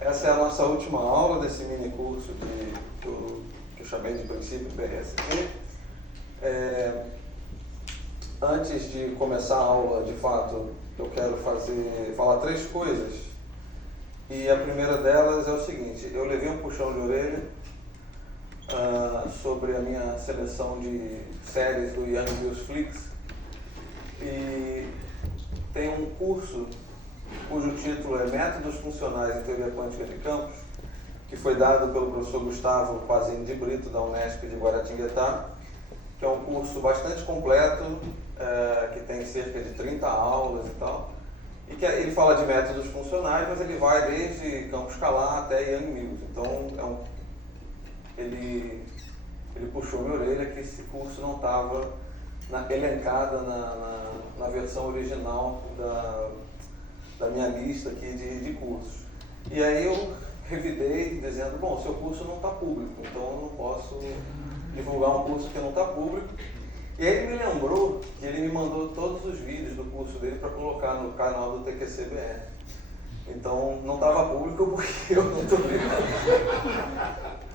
Essa é a nossa última aula desse mini curso que eu chamei de princípio do BRST. Antes de começar a aula, de fato, eu quero falar 3 coisas. E a primeira delas é o seguinte: eu levei um puxão de orelha sobre a minha seleção de séries do Young News Flix. E tem um curso cujo título é Métodos Funcionais em Teoria Quântica de Campos, que foi dado pelo professor Gustavo Pazini de Brito, da Unesp de Guaratinguetá, que é um curso bastante completo, que tem cerca de 30 aulas e tal, e que ele fala de métodos funcionais, mas ele vai desde campo escalar até Young Mills. Então, ele puxou minha orelha que esse curso não estava elencada na versão original da minha lista aqui de cursos. E aí eu revidei dizendo, bom, seu curso não está público, então eu não posso divulgar um curso que não está público. E aí ele me lembrou que ele me mandou todos os vídeos do curso dele para colocar no canal do TQCBR. Então não estava público porque eu não estou vendo.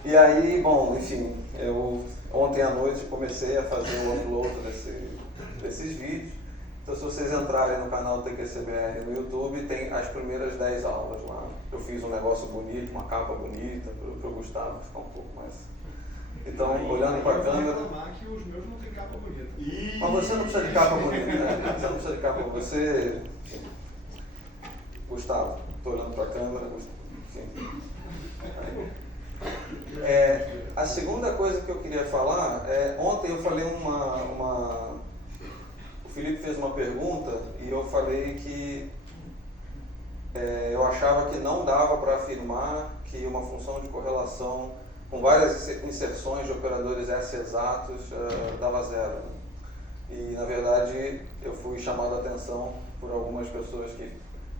E aí, bom, enfim, eu ontem à noite comecei a fazer o upload desses vídeos. Então, se vocês entrarem no canal do TQCBR no YouTube, tem as primeiras 10 aulas lá. Eu fiz um negócio bonito, uma capa bonita, para o Gustavo ficar um pouco mais. Então, olhando para a câmera. Eu vou reclamar que os meus não têm capa bonita. Mas você não precisa de capa bonita, né? Você não precisa de capa. Você. Gustavo, estou olhando para a câmera. Enfim. A segunda coisa que eu queria falar ontem eu falei o Felipe fez uma pergunta e eu falei que eu achava que não dava para afirmar que uma função de correlação com várias inserções de operadores S exatos dava zero. E na verdade eu fui chamado a atenção por algumas pessoas que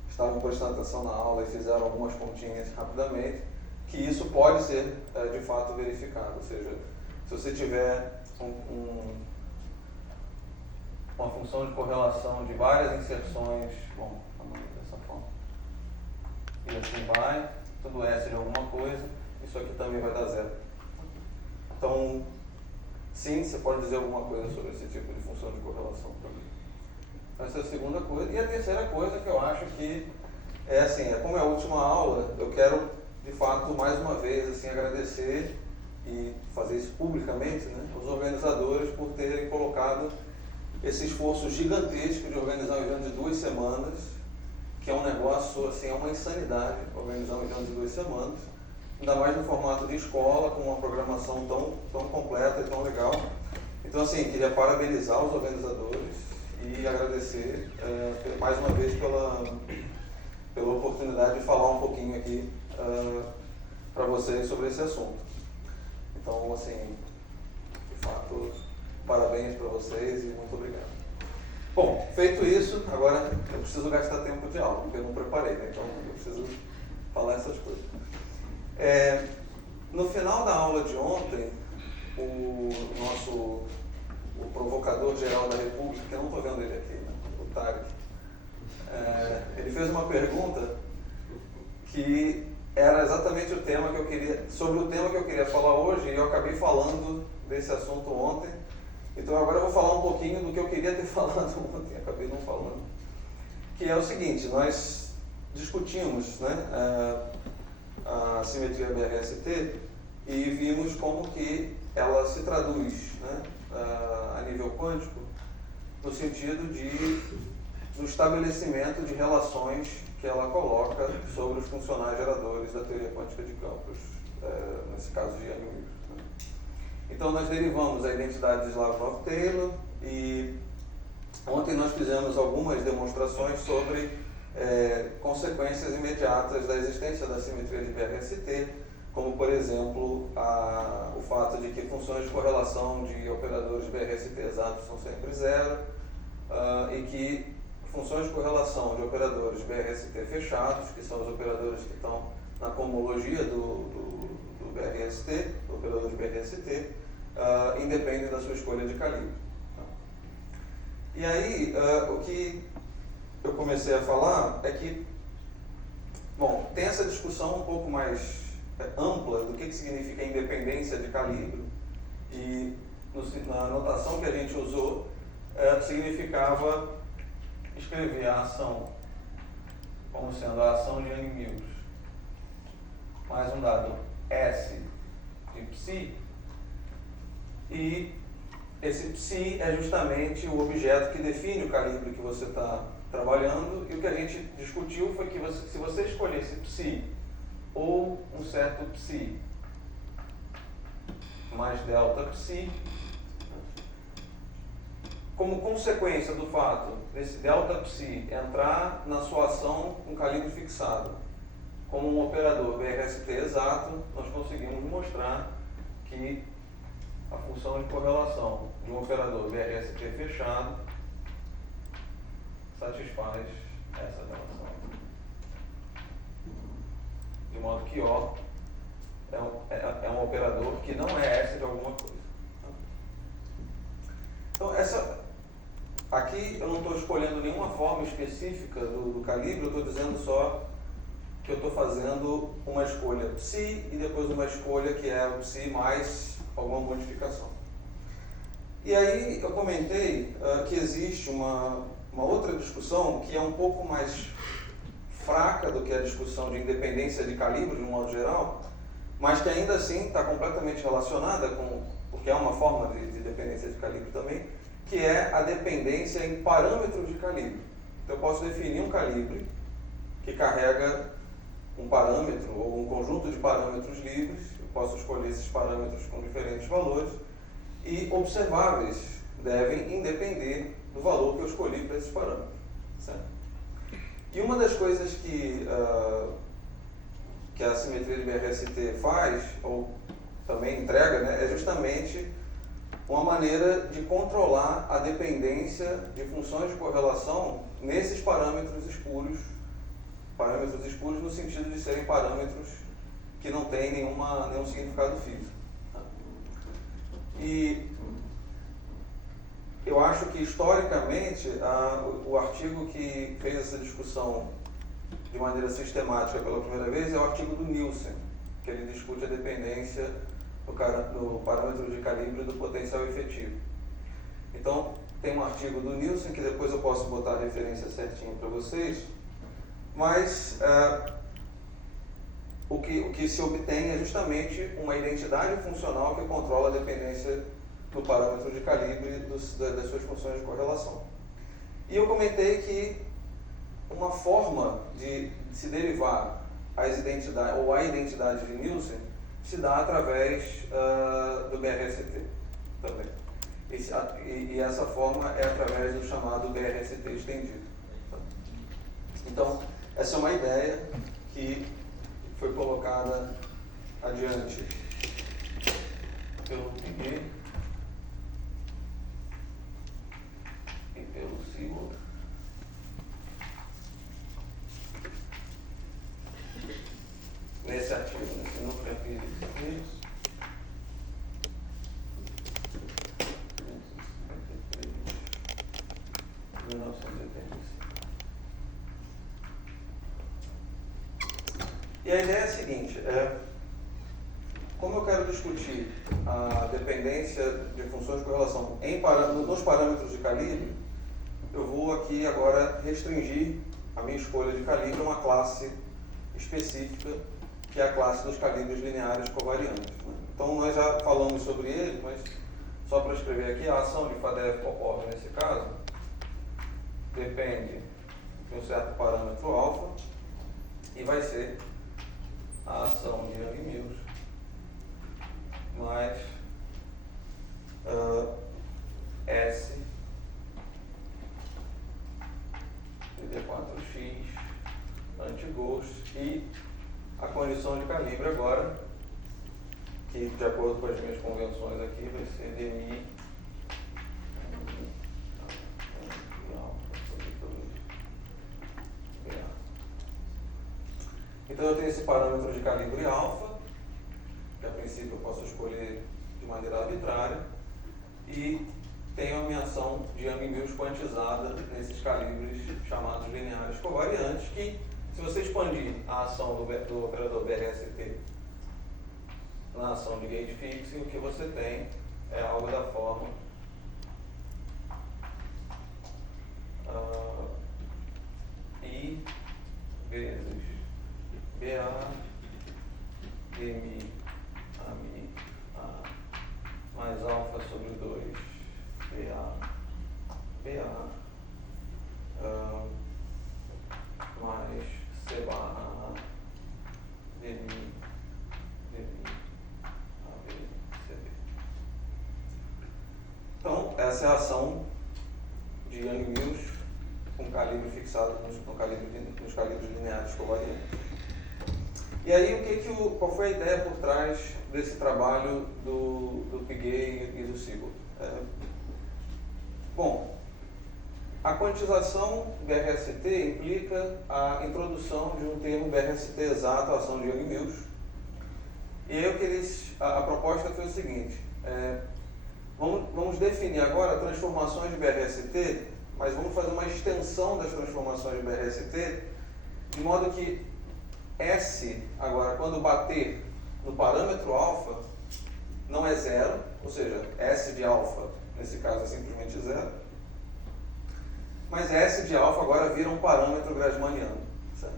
estavam prestando atenção na aula e fizeram algumas continhas rapidamente, que isso pode ser de fato verificado. Ou seja, se você tiver uma função de correlação de várias inserções, bom, tamanho dessa forma, e assim vai, tudo S de alguma coisa, isso aqui também vai dar zero. Então, sim, você pode dizer alguma coisa sobre esse tipo de função de correlação também. Essa é a segunda coisa. E a terceira coisa que eu acho que como é a última aula, eu quero de fato mais uma vez assim, agradecer e fazer isso publicamente, né, os organizadores por terem colocado esse esforço gigantesco de organizar um evento de 2 semanas, que é um negócio, assim, é uma insanidade organizar um evento de 2 semanas, ainda mais no formato de escola, com uma programação tão completa e tão legal. Então, assim, queria parabenizar os organizadores e agradecer mais uma vez pela oportunidade de falar um pouquinho aqui para vocês sobre esse assunto. Então, assim, de fato, parabéns para vocês e muito obrigado. Bom, feito isso, agora eu preciso gastar tempo de aula, porque eu não preparei, né? Então eu preciso falar essas coisas. No final da aula de ontem, o provocador geral da República, que eu não estou vendo ele aqui, né? O Tarek, ele fez uma pergunta que era exatamente sobre o tema que eu queria falar hoje, e eu acabei falando desse assunto ontem. Então agora eu vou falar um pouquinho do que eu queria ter falado ontem, acabei não falando. Que é o seguinte: nós discutimos, né, a simetria BRST e vimos como que ela se traduz, né, a nível quântico, no sentido do estabelecimento de relações que ela coloca sobre os funcionais geradores da teoria quântica de campos, nesse caso de Young Mills. Então nós derivamos a identidade de Slavnov-Taylor e ontem nós fizemos algumas demonstrações sobre consequências imediatas da existência da simetria de BRST, como por exemplo o fato de que funções de correlação de operadores de BRST exatos são sempre zero, e que funções de correlação de operadores de BRST fechados, que são os operadores que estão na cohomologia do BRST, do operador de BRST, independem da sua escolha de calibre. E aí, o que eu comecei a falar é que Bom, tem essa discussão um pouco mais ampla do que significa independência de calibre, e na anotação que a gente usou, significava escrever a ação como sendo a ação de Young-Mills mais um dado S de psi, e esse psi é justamente o objeto que define o calibre que você está trabalhando, e o que a gente discutiu foi que se você escolhesse psi ou um certo psi mais delta psi, como consequência do fato desse delta psi entrar na sua ação com calibre fixado, como um operador BRST exato, nós conseguimos mostrar que a função de correlação de um operador BRST fechado satisfaz essa relação. De modo que O é um operador que não é S de alguma coisa. Então, aqui eu não estou escolhendo nenhuma forma específica do calibre, eu estou dizendo só que eu estou fazendo uma escolha psi e depois uma escolha que é o psi mais alguma modificação. E aí eu comentei que existe uma outra discussão que é um pouco mais fraca do que a discussão de independência de calibre, de um modo geral, mas que ainda assim está completamente relacionada porque é uma forma de dependência de calibre também, que é a dependência em parâmetros de calibre. Então eu posso definir um calibre que carrega um parâmetro ou um conjunto de parâmetros livres, eu posso escolher esses parâmetros com diferentes valores, e observáveis devem independer do valor que eu escolhi para esses parâmetros. Certo? E uma das coisas que a simetria de BRST faz, ou também entrega, né, é justamente uma maneira de controlar a dependência de funções de correlação nesses parâmetros escuros no sentido de serem parâmetros que não têm nenhum significado físico. E eu acho que, historicamente, o artigo que fez essa discussão de maneira sistemática pela primeira vez é o artigo do Nielsen, que ele discute a dependência no parâmetro de calibre do potencial efetivo. Então, tem um artigo do Nielsen, que depois eu posso botar a referência certinho para vocês, mas o que se obtém é justamente uma identidade funcional que controla a dependência do parâmetro de calibre das suas funções de correlação. E eu comentei que uma forma de se derivar as identidades, ou a identidade de Nielsen, se dá através do BRST também. E essa forma é através do chamado BRST estendido. Então, essa é uma ideia que foi colocada adiante pelo Piguet e pelo Sewell. Nesse artigo, eu não prefiro isso. 1985. E a ideia é a seguinte, como eu quero discutir a dependência de funções de correlação nos parâmetros de calibre, eu vou aqui agora restringir a minha escolha de calibre a uma classe específica, que é a classe dos calibres lineares covariantes. Né? Então nós já falamos sobre ele, mas só para escrever aqui, a ação de Fadeev-Popov nesse caso depende de um certo parâmetro alfa e vai ser a ação de Young-Mills mais S de D4x anti-ghost, e a condição de calibre agora, que de acordo com as minhas convenções aqui vai ser dmi Então eu tenho esse parâmetro de calibre alfa, que a princípio eu posso escolher de maneira arbitrária, e tenho a minha ação de Young-Mills quantizada nesses calibres chamados lineares covariantes, que Se você expandir a ação do operador BRST na ação de gate fixing, o que você tem é algo da forma I vezes BA DMI AMI A mais alfa sobre 2 BA mais C barra A DMI AB CD. Então, essa é a ação de Yang-Mills com calibre fixado nos calibres lineares covariantes. E aí, qual foi a ideia por trás desse trabalho do Piguet e do Siebel? Bom, a quantização BRST implica a introdução de um termo BRST exato à ação de Yang-Mills. E aí a proposta foi o seguinte: vamos definir agora transformações de BRST, mas vamos fazer uma extensão das transformações de BRST, de modo que S, agora, quando bater no parâmetro alfa, não é zero, ou seja, S de alfa, nesse caso, é simplesmente zero, mas S de alfa agora vira um parâmetro grassmanniano, certo?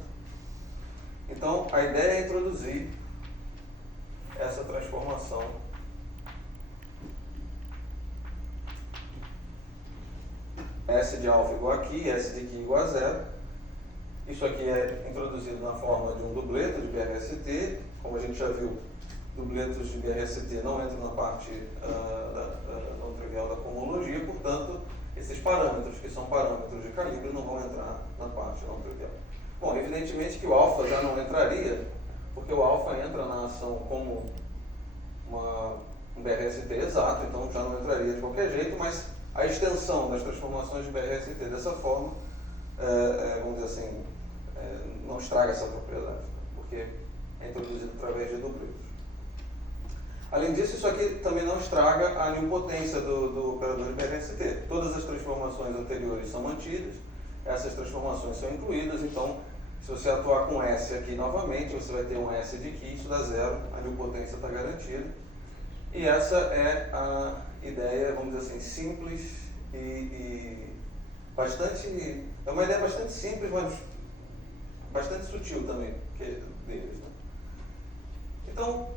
Então, a ideia é introduzir essa transformação S de alfa igual aqui, S de aqui igual a zero. Isso aqui é introduzido na forma de um dubleto de BRST. Como a gente já viu, dubletos de BRST não entram na parte não trivial da cohomologia, portanto, esses parâmetros, que são parâmetros de calibre, não vão entrar na parte não trivial. Bom, evidentemente que o alfa já não entraria, porque o alfa entra na ação como um BRST exato, então já não entraria de qualquer jeito, mas a extensão das transformações de BRST dessa forma, vamos dizer assim, não estraga essa propriedade, porque é introduzido através de dubletos. Além disso, isso aqui também não estraga a nilpotência do operador de BRST. Todas as transformações anteriores são mantidas, essas transformações são incluídas, então, se você atuar com S aqui novamente, você vai ter um S de aqui, isso dá zero, a nilpotência está garantida. E essa é a ideia, vamos dizer assim, simples e bastante... É uma ideia bastante simples, mas bastante sutil também deles, né? Então,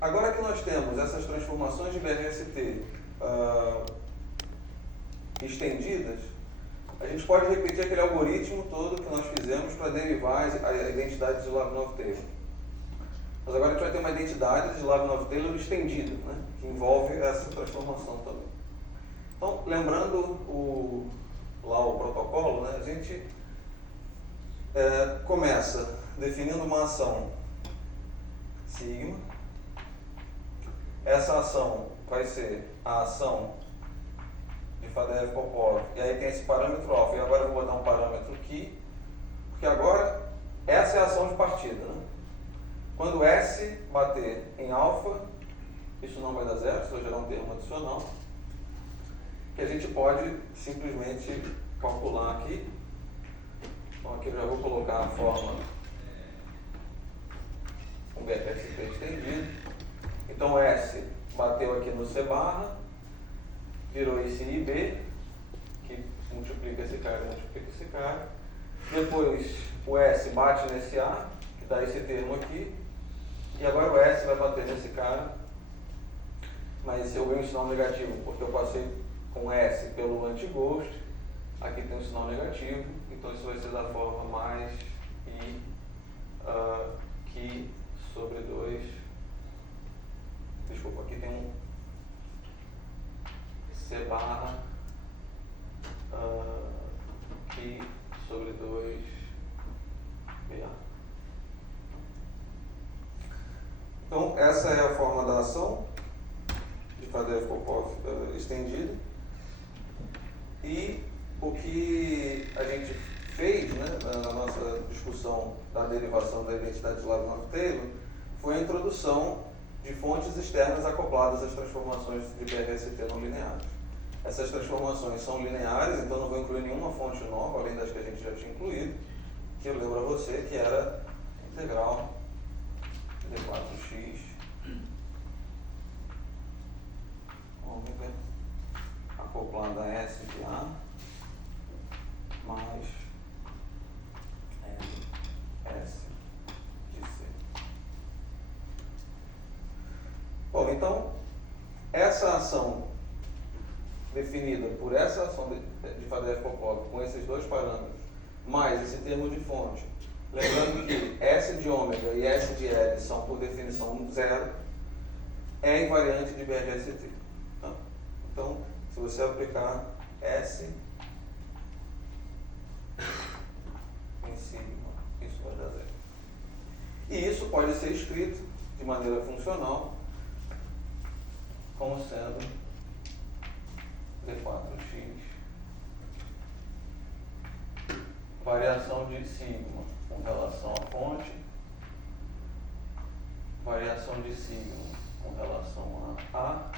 agora que nós temos essas transformações de BRST estendidas, a gente pode repetir aquele algoritmo todo que nós fizemos para derivar a identidade de Lyapunov-Taylor. Mas agora a gente vai ter uma identidade de Lyapunov-Taylor estendida, né, que envolve essa transformação também. Então, lembrando lá o protocolo, né, a gente começa definindo uma ação sigma. Essa ação vai ser a ação de Fadeev-Popov, e aí tem esse parâmetro alfa, e agora eu vou botar um parâmetro aqui, porque agora essa é a ação de partida, né? Quando S bater em alfa, isso não vai dar zero, isso vai gerar um termo adicional, que a gente pode simplesmente calcular aqui. Então aqui eu já vou colocar a forma com BRST estendido. Então S bateu aqui no C barra, virou esse IB, que multiplica esse cara, multiplica esse cara. Depois o S bate nesse A, que dá esse termo aqui. E agora o S vai bater nesse cara, mas eu ganho um sinal negativo, porque eu passei com S pelo anti-ghost, aqui tem um sinal negativo, então isso vai ser da forma mais I que sobre 2, desculpa, aqui tem um C barra que sobre 2 BA. Então, essa é a forma da ação de Fadeev-Popov estendida. E o que a gente fez, né, na nossa discussão da derivação da identidade de Lyapunov-Taylor foi a introdução de fontes externas acopladas às transformações de BRST não lineares. Essas transformações são lineares, então não vou incluir nenhuma fonte nova, além das que a gente já tinha incluído. que eu lembro a você que era integral de 4x ômega acoplada a S de A mais S de C. Bom, então, essa ação definida por essa ação de Faddeev-Popov com esses dois parâmetros, mais esse termo de fonte, lembrando que S de ômega e S de L são, por definição, zero, é invariante de BRST. Tá? Então, se você aplicar S em sigma, isso vai dar zero. E isso pode ser escrito de maneira funcional como sendo D4x variação de sigma com relação à fonte, variação de sigma com relação a A,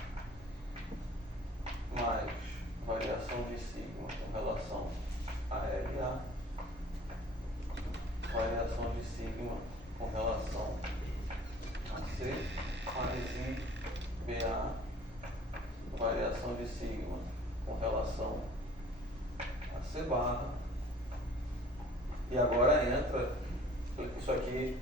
mais variação de sigma com relação a LA, variação de sigma com relação a C, mais IBA, variação de sigma com relação a C barra, e agora entra isso aqui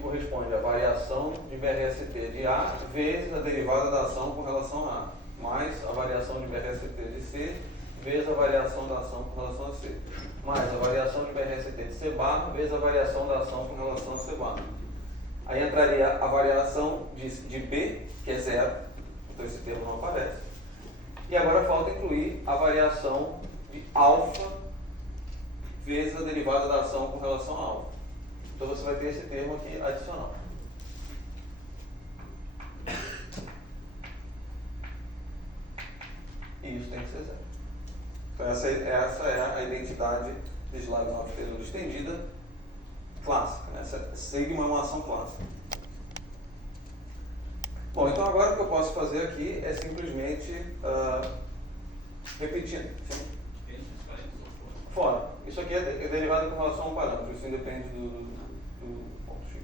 corresponde à variação de BRST de A vezes a derivada da ação com relação a A, mais a variação de BRST de C vezes a variação da ação com relação a C, mais a variação de BRST de C barra vezes a variação da ação com relação a C barra. Aí entraria a variação de B, que é zero, então esse termo não aparece. E agora falta incluir a variação de alfa vezes a derivada da ação com relação a alfa. Então você vai ter esse termo aqui adicional. E isso tem que ser zero. Então essa é a identidade de Slavnov-Taylor estendida clássica. Né? Sigma é uma ação clássica. Bom, então agora o que eu posso fazer aqui é simplesmente repetindo. Sim? Fora. Isso aqui é derivado com relação a um parâmetro, isso independe do ponto x.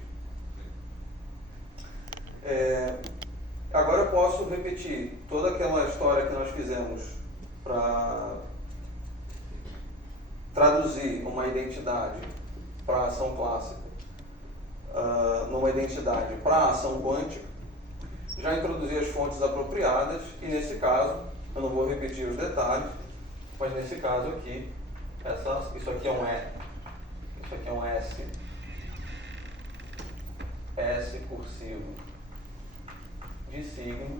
Agora eu posso repetir toda aquela história que nós fizemos para traduzir uma identidade para a ação clássica numa identidade para a ação quântica. Já introduzi as fontes apropriadas e nesse caso, eu não vou repetir os detalhes, mas nesse caso aqui, isso aqui é um E, isso aqui é um S cursivo de sigma.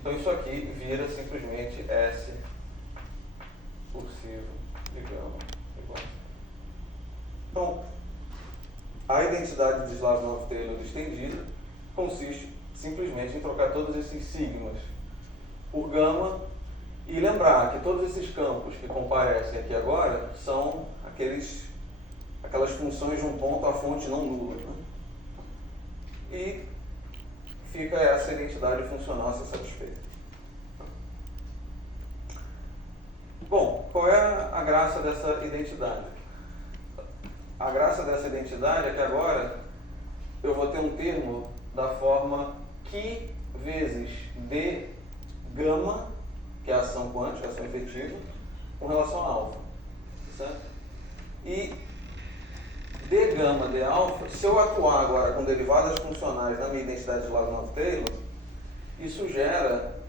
Então isso aqui vira simplesmente S cursivo de gama igual a zero. Então, a identidade de Slavnov-Taylor estendida consiste simplesmente em trocar todos esses sigmas por gama e lembrar que todos esses campos que comparecem aqui agora são aquelas funções de um ponto à fonte não nula. Né? E fica essa identidade funcional a ser satisfeita. Bom, qual é a graça dessa identidade? A graça dessa identidade é que agora eu vou ter um termo da forma Q vezes D gama, que é a ação quântica, a ação efetiva, com relação a alfa. Certo? E D gama, D alfa, se eu atuar agora com derivadas funcionais na minha identidade de Slavnov-Taylor, isso gera,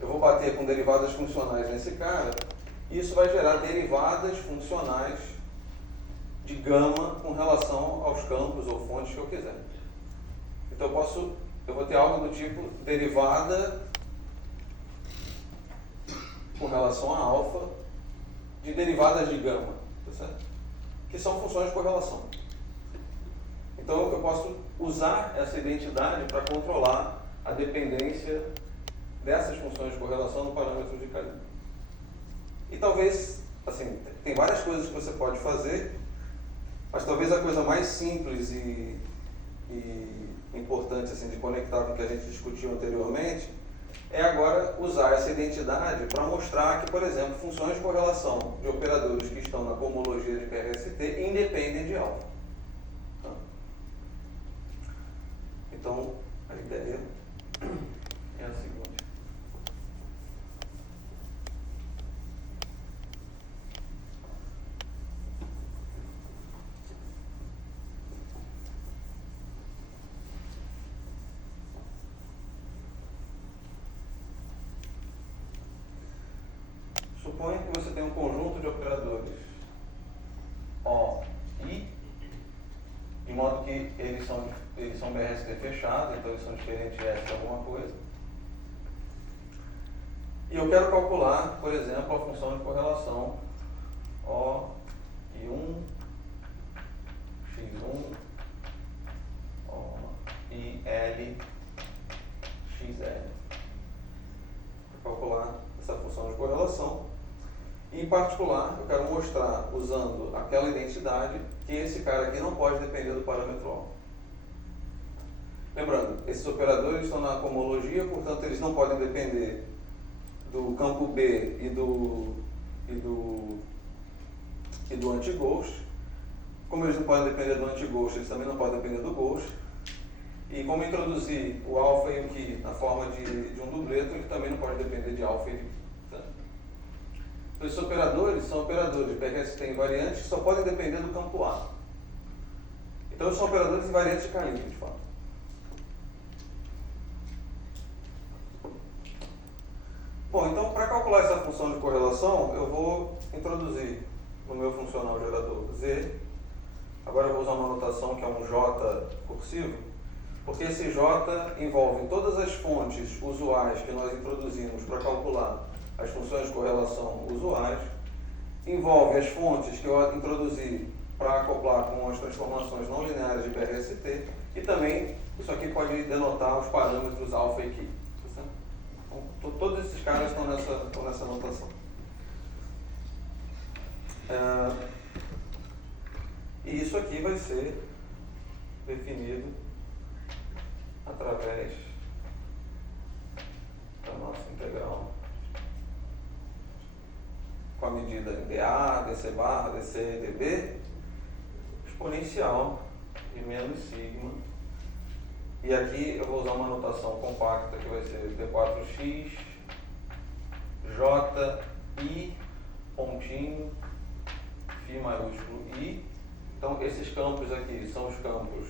eu vou bater com derivadas funcionais nesse cara, e isso vai gerar derivadas funcionais de gama com relação aos campos ou fontes que eu quiser. Então eu vou ter algo do tipo derivada com relação a alfa de derivadas de gama, tá certo? Que são funções de correlação. Então eu posso usar essa identidade para controlar a dependência dessas funções de correlação no parâmetro de Kaliber. E talvez, assim, tem várias coisas que você pode fazer, mas talvez a coisa mais simples e importante assim, de conectar com o que a gente discutiu anteriormente é agora usar essa identidade para mostrar que, por exemplo, funções de correlação de operadores que estão na cohomologia de PRST independem de alfa. Tá? Então, a ideia é a seguinte. Suponha que você tem um conjunto de operadores O, I, de modo que eles são BRST fechados, então eles são diferentes de alguma coisa. E eu quero calcular, por exemplo, a função de correlação O, I1, X1, O, I, L, XL. Vou calcular essa função de correlação. Em particular, eu quero mostrar, usando aquela identidade, que esse cara aqui não pode depender do parâmetro alfa. Lembrando, esses operadores estão na cohomologia, portanto eles não podem depender do campo B e do anti-ghost. Como eles não podem depender do anti-ghost, eles também não podem depender do ghost. E como introduzir o alfa e o que na forma de um dupleto, ele também não pode depender de alfa e de π. Então, esses operadores são operadores de PRST invariantes que só podem depender do campo A. Então, eles são operadores invariantes de Kalinin, de fato. Bom, então, para calcular essa função de correlação, eu vou introduzir no meu funcional gerador Z. Agora eu vou usar uma notação que é um J cursivo, porque esse J envolve todas as fontes usuais que nós introduzimos para calcular as funções de correlação usuais, envolve as fontes que eu introduzi para acoplar com as transformações não lineares de PRST, e também isso aqui pode denotar os parâmetros alfa e Q. Então, todos esses caras estão nessa notação. E isso aqui vai ser definido através da nossa integral com a medida dA, dC barra, dC, dB, exponencial de menos sigma. E aqui eu vou usar uma notação compacta que vai ser P4x, J, I, pontinho, Φ maiúsculo I. Então, esses campos aqui são os campos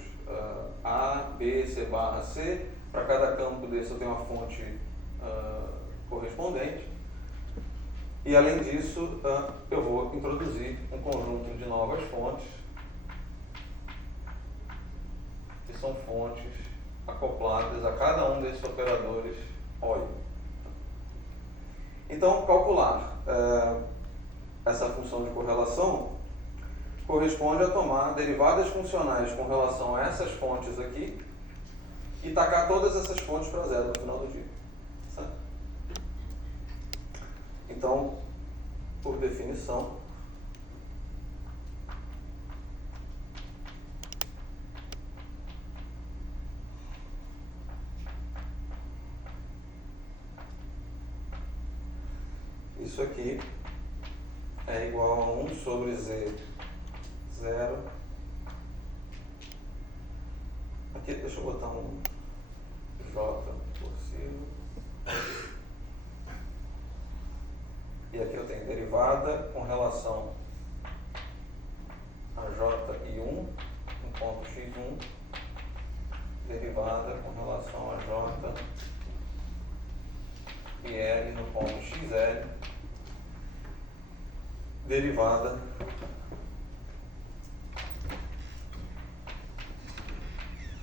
A, B, C barra C. Para cada campo desse eu tenho uma fonte correspondente. E, além disso, eu vou introduzir um conjunto de novas fontes, que são fontes acopladas a cada um desses operadores OI. Então, calcular essa função de correlação corresponde a tomar derivadas funcionais com relação a essas fontes aqui e tacar todas essas fontes para zero no final do dia. Certo? Então, por definição, isso aqui é igual a 1 sobre Z 0. Aqui, deixa eu botar um J cursivo. E aqui eu tenho derivada com relação a J e 1 no ponto x1, derivada com relação a J e L no ponto xl, derivada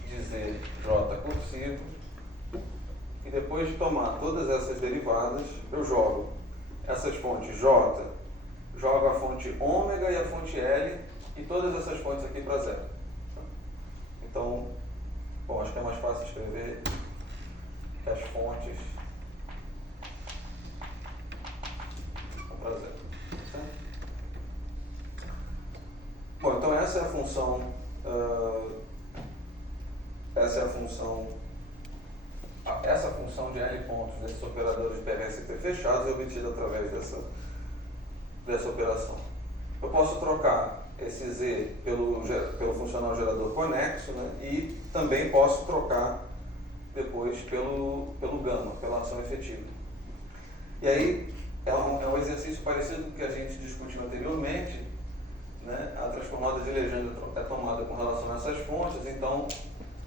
de Z J cursivo, e depois de tomar todas essas derivadas, eu jogo essas fontes J, jogo a fonte ômega e a fonte L e todas essas fontes aqui para zero. Então, bom, acho que é mais fácil escrever que as fontes vão para zero. Bom, então essa é a função essa função de L pontos desses operadores de PRST fechados é obtida através dessa operação. Eu posso trocar esse Z pelo funcional gerador conexo, né, e também posso trocar depois pelo gama, pela ação efetiva. E aí é um exercício parecido com o que a gente discutiu anteriormente, né? A transformada de legenda é tomada com relação a essas fontes, então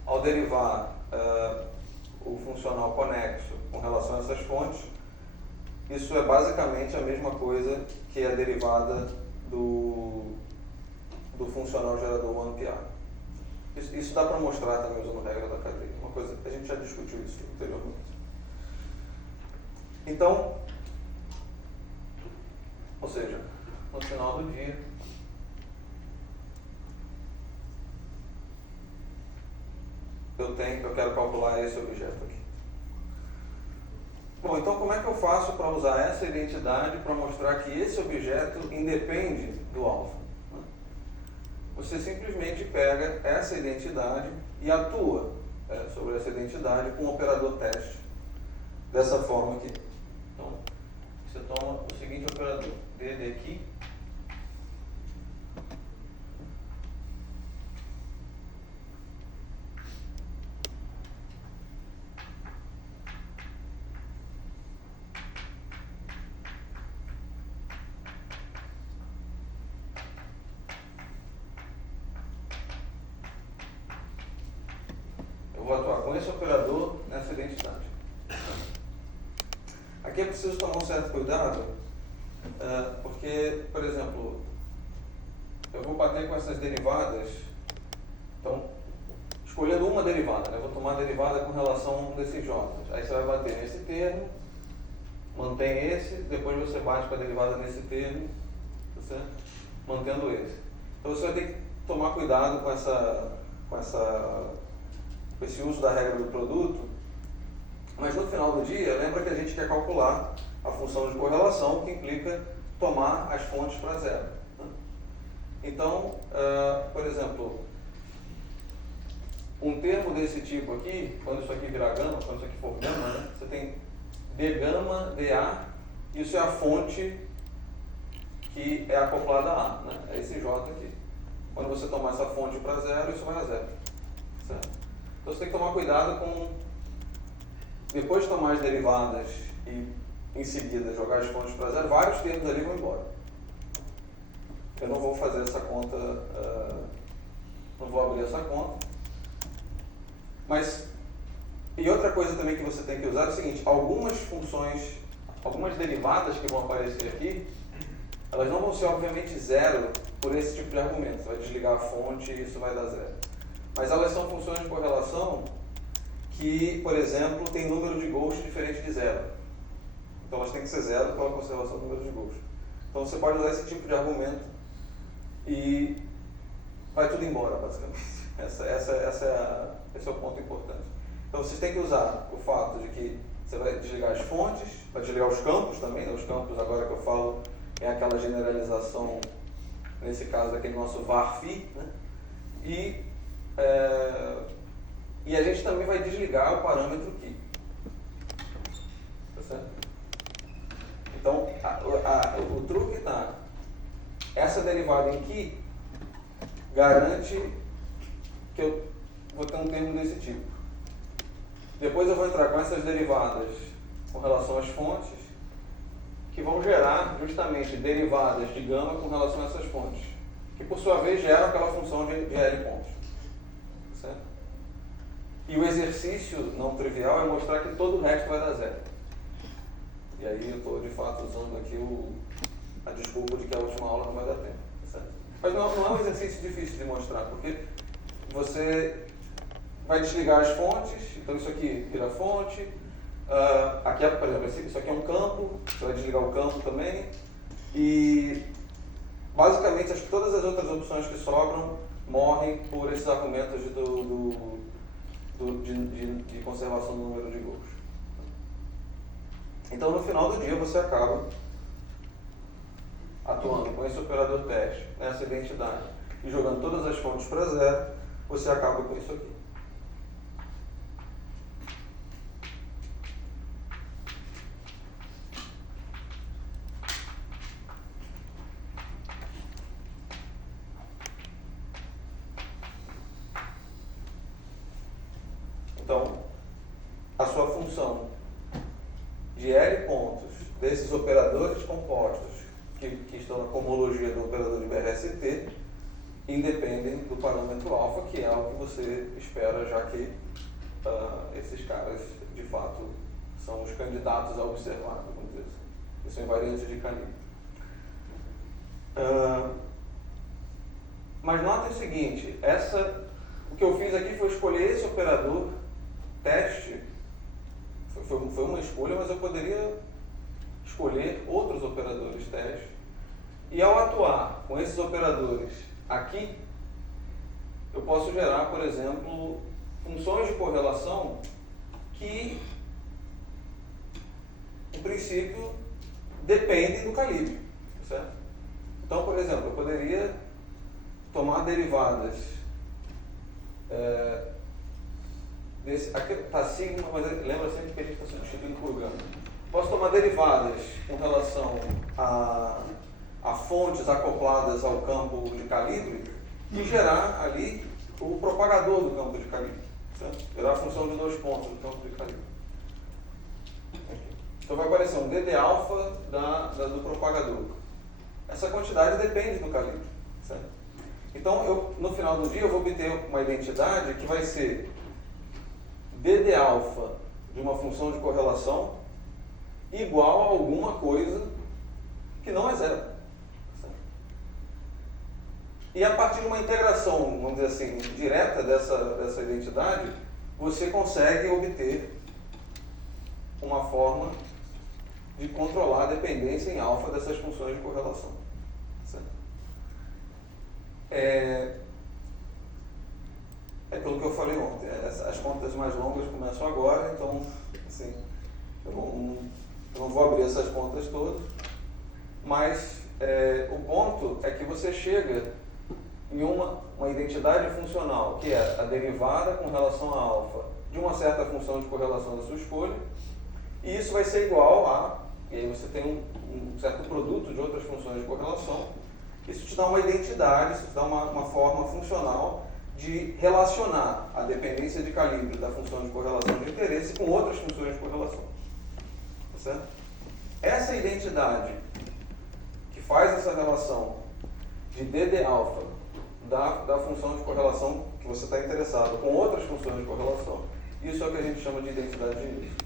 ao derivar o funcional conexo com relação a essas fontes, isso é basicamente a mesma coisa que a derivada do funcional gerador OnePR. Isso dá para mostrar também usando a regra da cadeia. Uma coisa, a gente já discutiu isso anteriormente. Então, ou seja, no final do dia, eu quero calcular esse objeto aqui. Bom, então como é que eu faço para usar essa identidade para mostrar que esse objeto independe do alfa? Você simplesmente pega essa identidade e atua sobre essa identidade com o operador teste, dessa forma aqui. Então, você toma o seguinte operador, DD aqui, eu vou atuar com esse operador nessa identidade. Aqui é preciso tomar um certo cuidado, porque, por exemplo, eu vou bater com essas derivadas, então, escolhendo uma derivada, né? Eu vou tomar a derivada com relação a um desses J. Aí você vai bater nesse termo, mantém esse, depois você bate com a derivada nesse termo, tá certo? Mantendo esse. Então você vai ter que tomar cuidado com esse uso da regra do produto, mas no final do dia, lembra que a gente quer calcular a função de correlação, que implica tomar as fontes para zero. Né? Então, por exemplo, um termo desse tipo aqui, quando isso aqui virar gama, quando isso aqui for gama, né, você tem d gama, dA, isso é a fonte que é acoplada a A, né? É esse J aqui. Quando você tomar essa fonte para zero, isso vai a zero. Certo? Então você tem que tomar cuidado com, depois de tomar as derivadas e em seguida jogar as fontes para zero, vários termos ali vão embora. Eu não vou fazer essa conta, não vou abrir essa conta. Mas, e outra coisa também que você tem que usar é o seguinte, algumas funções, algumas derivadas que vão aparecer aqui, elas não vão ser obviamente zero por esse tipo de argumento. Você vai desligar a fonte e isso vai dar zero. Mas elas são funções de correlação que, por exemplo, tem número de Gauss diferente de zero. Então elas têm que ser zero pela conservação do número de Gauss. Então você pode usar esse tipo de argumento e vai tudo embora, basicamente. Esse é o ponto importante. Então vocês têm que usar o fato de que você vai desligar as fontes, vai desligar os campos também, né? Os campos, agora que eu falo, é aquela generalização, nesse caso aquele nosso var-phi, né? E a gente também vai desligar o parâmetro aqui. Tá certo? Então, o truque está, essa derivada em que garante que eu vou ter um termo desse tipo. Depois eu vou entrar com essas derivadas com relação às fontes, que vão gerar justamente derivadas de gama com relação a essas fontes, que por sua vez geram aquela função de L pontos. Certo? E o exercício não trivial é mostrar que todo o resto vai dar zero. E aí eu estou de fato usando aqui a desculpa de que a última aula não vai dar tempo. Certo? Mas não é um exercício difícil de mostrar, porque você vai desligar as fontes, então isso aqui vira fonte, aqui, por exemplo, isso aqui é um campo, você vai desligar o campo também, e basicamente acho que todas as outras opções que sobram morrem por esses argumentos de conservação do número de Gauss. Então no final do dia você acaba atuando com esse operador teste, nessa identidade, e jogando todas as fontes para zero, você acaba com isso aqui. Então, a sua função de L pontos desses operadores compostos que estão na cohomologia do operador de BRST independem do parâmetro alfa, que é o que você espera, já que esses caras, de fato, são os candidatos a observar, vamos dizer assim. Eles são invariantes de calibre. Mas notem o seguinte, o que eu fiz aqui foi escolher esse operador teste. Foi uma escolha, mas eu poderia escolher outros operadores teste. E ao atuar com esses operadores aqui, eu posso gerar, por exemplo, funções de correlação que, em princípio, dependem do calibre, certo? Então, por exemplo, eu poderia tomar derivadas aqui está sigma, mas lembra sempre que a gente está substituindo por gama. Posso tomar derivadas com relação a fontes acopladas ao campo de calibre e gerar ali o propagador do campo de calibre, certo? Gerar a função de 2 pontos do campo de calibre. Então vai aparecer um dd alfa do propagador. Essa quantidade depende do calibre, certo? Então, no final do dia, eu vou obter uma identidade que vai ser dd alfa de uma função de correlação igual a alguma coisa que não é zero. Certo? E a partir de uma integração, vamos dizer assim, direta dessa identidade, você consegue obter uma forma de controlar a dependência em alfa dessas funções de correlação. Certo? É aquilo que eu falei ontem, as contas mais longas começam agora, então, assim, eu não vou abrir essas contas todas, mas o ponto é que você chega em uma identidade funcional, que é a derivada com relação a alfa de uma certa função de correlação da sua escolha, e isso vai ser igual e aí você tem um certo produto de outras funções de correlação. Isso te dá uma identidade, isso te dá uma forma funcional de relacionar a dependência de calibre da função de correlação de interesse com outras funções de correlação. Tá certo? Essa identidade que faz essa relação de dd alfa da função de correlação que você está interessado com outras funções de correlação, isso é o que a gente chama de identidade de Nilsson.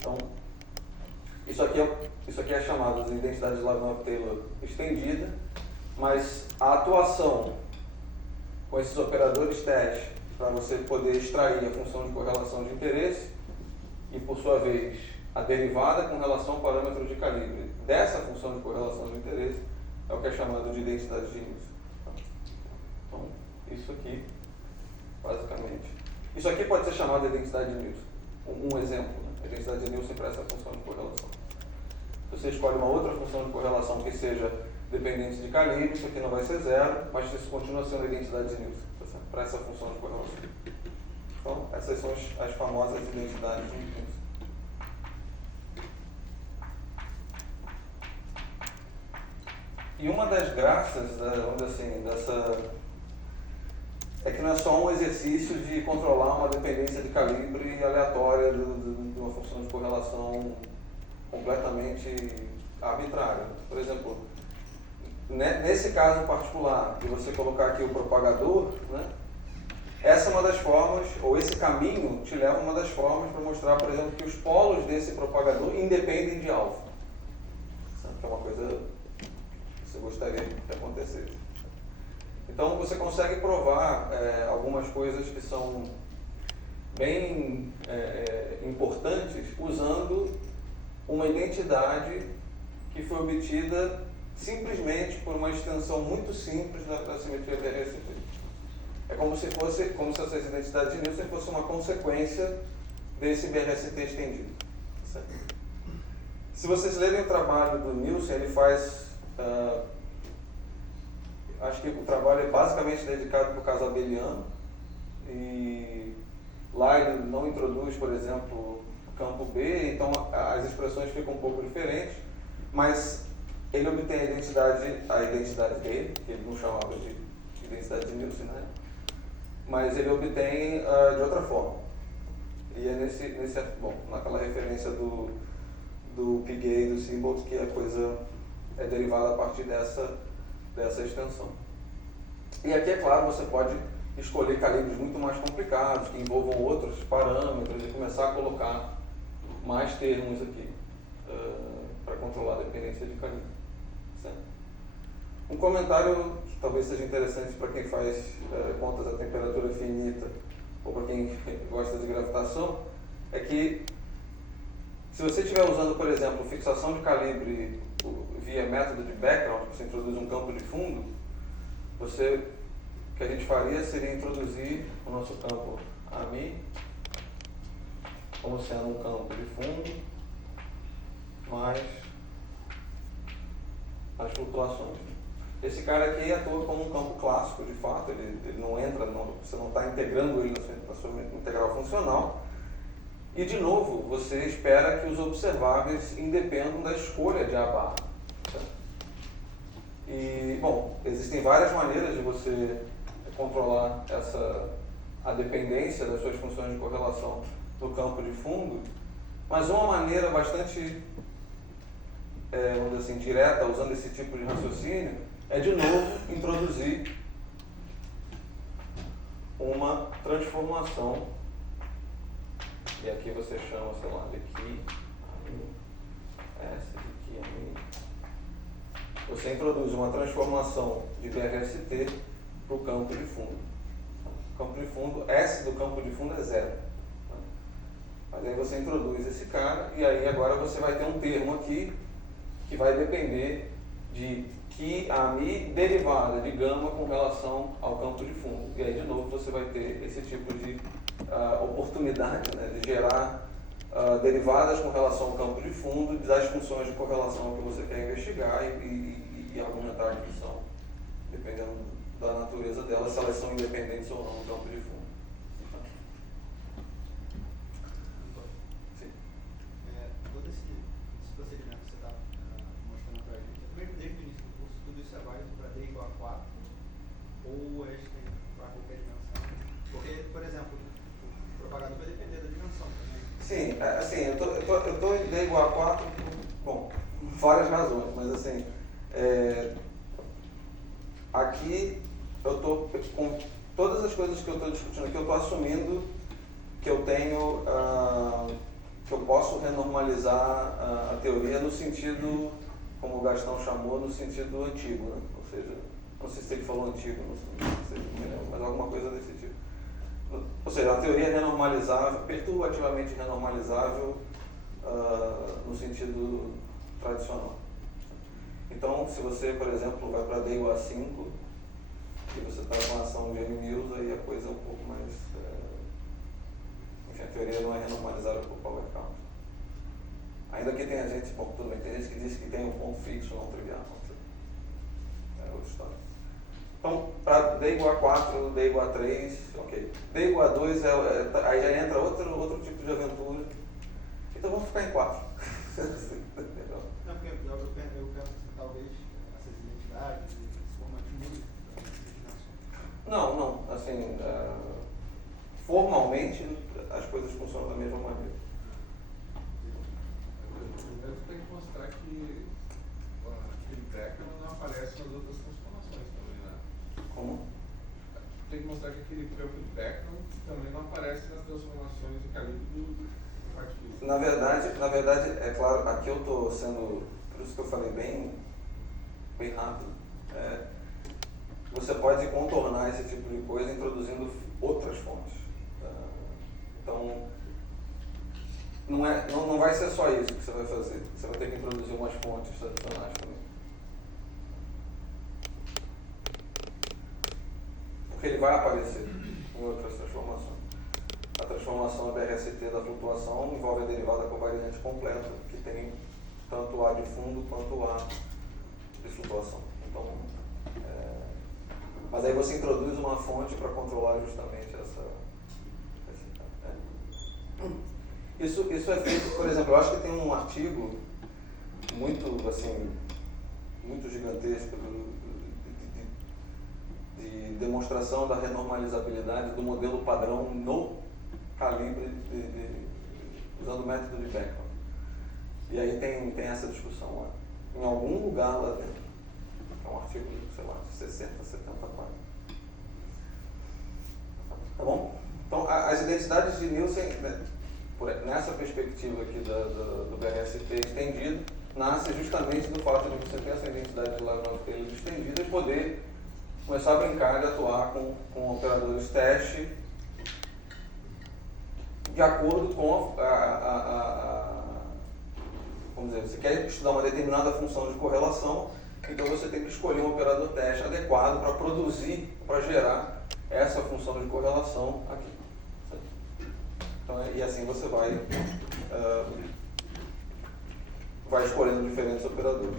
Então, isso aqui é chamado de identidade de Lagrange-Taylor estendida, mas a atuação com esses operadores teste para você poder extrair a função de correlação de interesse e, por sua vez, a derivada com relação ao parâmetro de calibre dessa função de correlação de interesse é o que é chamado de identidade de Nilsson. Então, isso aqui, basicamente. Isso aqui pode ser chamado de identidade de Nilsson. Um exemplo, né? A identidade de Nilsson para essa função de correlação. Você escolhe uma outra função de correlação que seja dependente de calibre, isso aqui não vai ser zero, mas isso continua sendo a identidade de Nilsson, tá, para essa função de correlação. Então, essas são as famosas identidades de Nilsson. E uma das graças, vamos dizer assim, é que não é só um exercício de controlar uma dependência de calibre aleatória de uma função de correlação completamente arbitrária. Por exemplo, nesse caso particular, de você colocar aqui o propagador, né, essa é uma das formas, ou esse caminho te leva a uma das formas para mostrar, por exemplo, que os polos desse propagador independem de alfa. Que é uma coisa que você gostaria que acontecesse. Então, você consegue provar algumas coisas que são bem importantes usando uma identidade que foi obtida simplesmente por uma extensão muito simples da simetria BRST. É como se essa identidade de Nilsson fosse uma consequência desse BRST estendido. Certo? Se vocês lerem o trabalho do Nilsson, ele faz... acho que o trabalho é basicamente dedicado para o caso abeliano, e lá ele não introduz, por exemplo, o campo B, então as expressões ficam um pouco diferentes, mas ele obtém a identidade dele, que ele não chamava de identidade de Nilsson, né? mas ele obtém de outra forma. E é naquela referência do Piguet e do Seabolt que a coisa é derivada a partir dessa extensão. E aqui, é claro, você pode escolher calibres muito mais complicados, que envolvam outros parâmetros e começar a colocar mais termos aqui para controlar a dependência de calibre. Certo? Um comentário que talvez seja interessante para quem faz contas a temperatura finita ou para quem gosta de gravitação é que se você estiver usando, por exemplo, fixação de calibre via método de background, que você introduz um campo de fundo, o que a gente faria seria introduzir o nosso campo AMI como sendo um campo de fundo mais as flutuações. Esse cara aqui atua como um campo clássico, de fato, ele não entra, você não está integrando ele na sua integral funcional. E, de novo, você espera que os observáveis independam da escolha de A barra. Certo? E, bom, existem várias maneiras de você controlar a dependência das suas funções de correlação no campo de fundo, mas uma maneira bastante, vamos dizer assim, direta, usando esse tipo de raciocínio, é, de novo, introduzir uma transformação, e aqui você chama, sei lá, de Key, S de Key, você introduz uma transformação de BRST para o campo de fundo. O campo de fundo, S do campo de fundo é 0. Mas aí você introduz esse cara, e aí agora você vai ter um termo aqui que vai depender de Ki AMI derivada de gama com relação ao campo de fundo. E aí, de novo, você vai ter esse tipo de oportunidade, né, de gerar derivadas com relação ao campo de fundo das funções de correlação que você quer investigar e argumentar que são, dependendo da natureza delas, se elas são independentes ou não do campo de fundo. Sim. Todo esse procedimento que você está mostrando para a gente, mesmo desde o início do curso, tudo isso é válido para D igual a 4 ou é para qualquer dimensão? Porque, por exemplo, o propagador vai depender da dimensão também. Sim, assim, eu tô em D igual a 4, bom, várias razões, mas assim, aqui eu estou com todas as coisas que eu estou discutindo aqui, eu estou assumindo que eu tenho, que eu posso renormalizar a teoria no sentido, como o Gastão chamou, no sentido antigo, né? Ou seja, não sei se ele falou antigo, não sei, mas alguma coisa desse tipo. Ou seja, a teoria renormalizável, perturbativamente renormalizável no sentido tradicional. Então, se você, por exemplo, vai para D igual a 5, e você está com a ação de M-Mills, aí a coisa é um pouco mais... enfim, a teoria não é renormalizável por power count. Ainda que tenha gente, bom, tudo bem, tem gente que diz que tem um ponto fixo não trivial. É outra história. Então, para D igual a 4, D igual a 3, ok. D igual a 2, aí já entra outro tipo de aventura. Então vamos ficar em 4. Não, porque eu penso que talvez essas identidades, esse formato mude essas dimensões. Não, assim, formalmente as coisas funcionam da mesma maneira. Primeiro você tem que mostrar que aquele background não aparece nas outras transformações também, né? Como? Tem que mostrar que aquele campo de background também não aparece nas transformações de calibre do parte física. Na verdade, é claro, aqui eu estou sendo, por isso que eu falei bem rápido. Você pode contornar esse tipo de coisa introduzindo outras fontes. Então, não vai ser só isso que você vai fazer. Você vai ter que introduzir umas fontes tradicionais também. Porque ele vai aparecer em outras transformações. A transformação BRST da flutuação envolve a derivada covariante completa, que tem tanto A de fundo quanto A de flutuação. Então, mas aí você introduz uma fonte para controlar justamente Isso é feito, por exemplo, eu acho que tem um artigo muito gigantesco de de demonstração da renormalizabilidade do modelo padrão no calibre usando o método de Beckman. E aí tem essa discussão lá, em algum lugar lá dentro. É um artigo, sei lá, de 60, 70 páginas. Tá bom? Então, as identidades de Nielsen, né, nessa perspectiva aqui do BRST estendido, nasce justamente do fato de você ter essa identidade de Lagrange estendida e poder começar a brincar de atuar com operadores teste de acordo com vamos dizer, você quer estudar uma determinada função de correlação, então você tem que escolher um operador teste adequado para produzir, para gerar essa função de correlação aqui. Então, e assim você vai escolhendo diferentes operadores.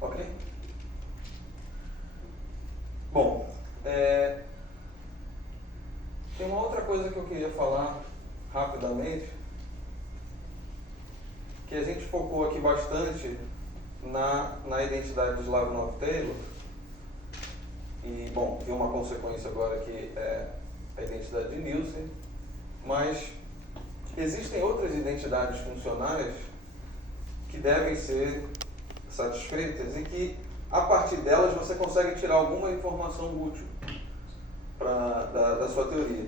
Ok? Bom, tem uma outra coisa que eu queria falar rapidamente, que a gente focou aqui bastante na identidade de Lyapunov-Taylor, e, bom, viu uma consequência agora que é a identidade de Nielsen, mas existem outras identidades funcionais que devem ser satisfeitas e que, a partir delas, você consegue tirar alguma informação útil da sua teoria.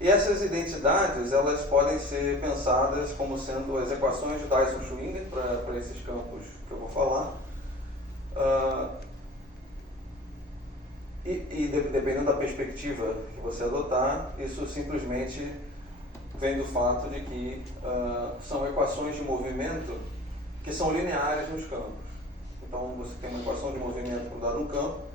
E essas identidades, elas podem ser pensadas como sendo as equações de Dyson-Schwinger para esses campos que eu vou falar. Dependendo da perspectiva que você adotar, isso simplesmente vem do fato de que são equações de movimento que são lineares nos campos. Então, você tem uma equação de movimento para um dado campo,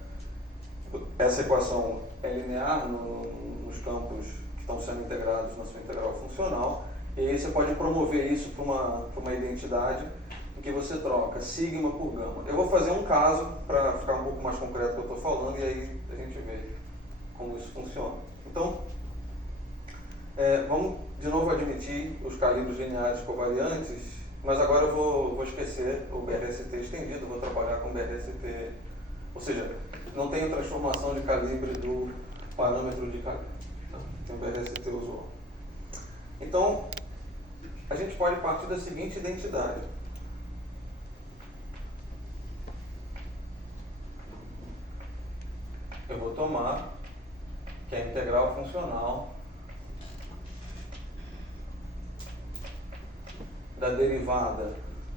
essa equação é linear nos campos que estão sendo integrados na sua integral funcional, e aí você pode promover isso para uma identidade em que você troca sigma por gama. Eu vou fazer um caso para ficar um pouco mais concreto do que eu estou falando, e aí a gente vê como isso funciona. Então, vamos de novo admitir os calibres lineares covariantes, mas agora eu vou esquecer o BRST estendido, vou trabalhar com BRST, ou seja, não tenho transformação de calibre do parâmetro de calibre, tem o BRST usual. Então, a gente pode partir da seguinte identidade. Eu vou tomar que a integral funcional da derivada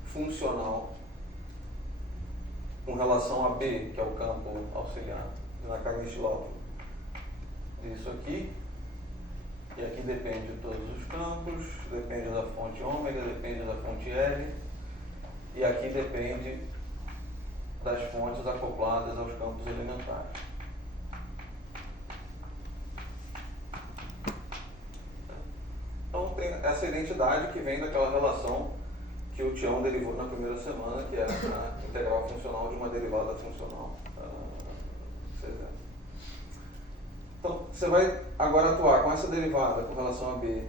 funcional com relação a B, que é o campo auxiliar na Kanish-Lopez, disso aqui, e aqui depende de todos os campos, depende da fonte ômega, depende da fonte L, e aqui depende das fontes acopladas aos campos elementares. Então tem essa identidade que vem daquela relação que o Tião derivou na primeira semana, que é a integral funcional de uma derivada funcional. Então, você vai agora atuar com essa derivada com relação a B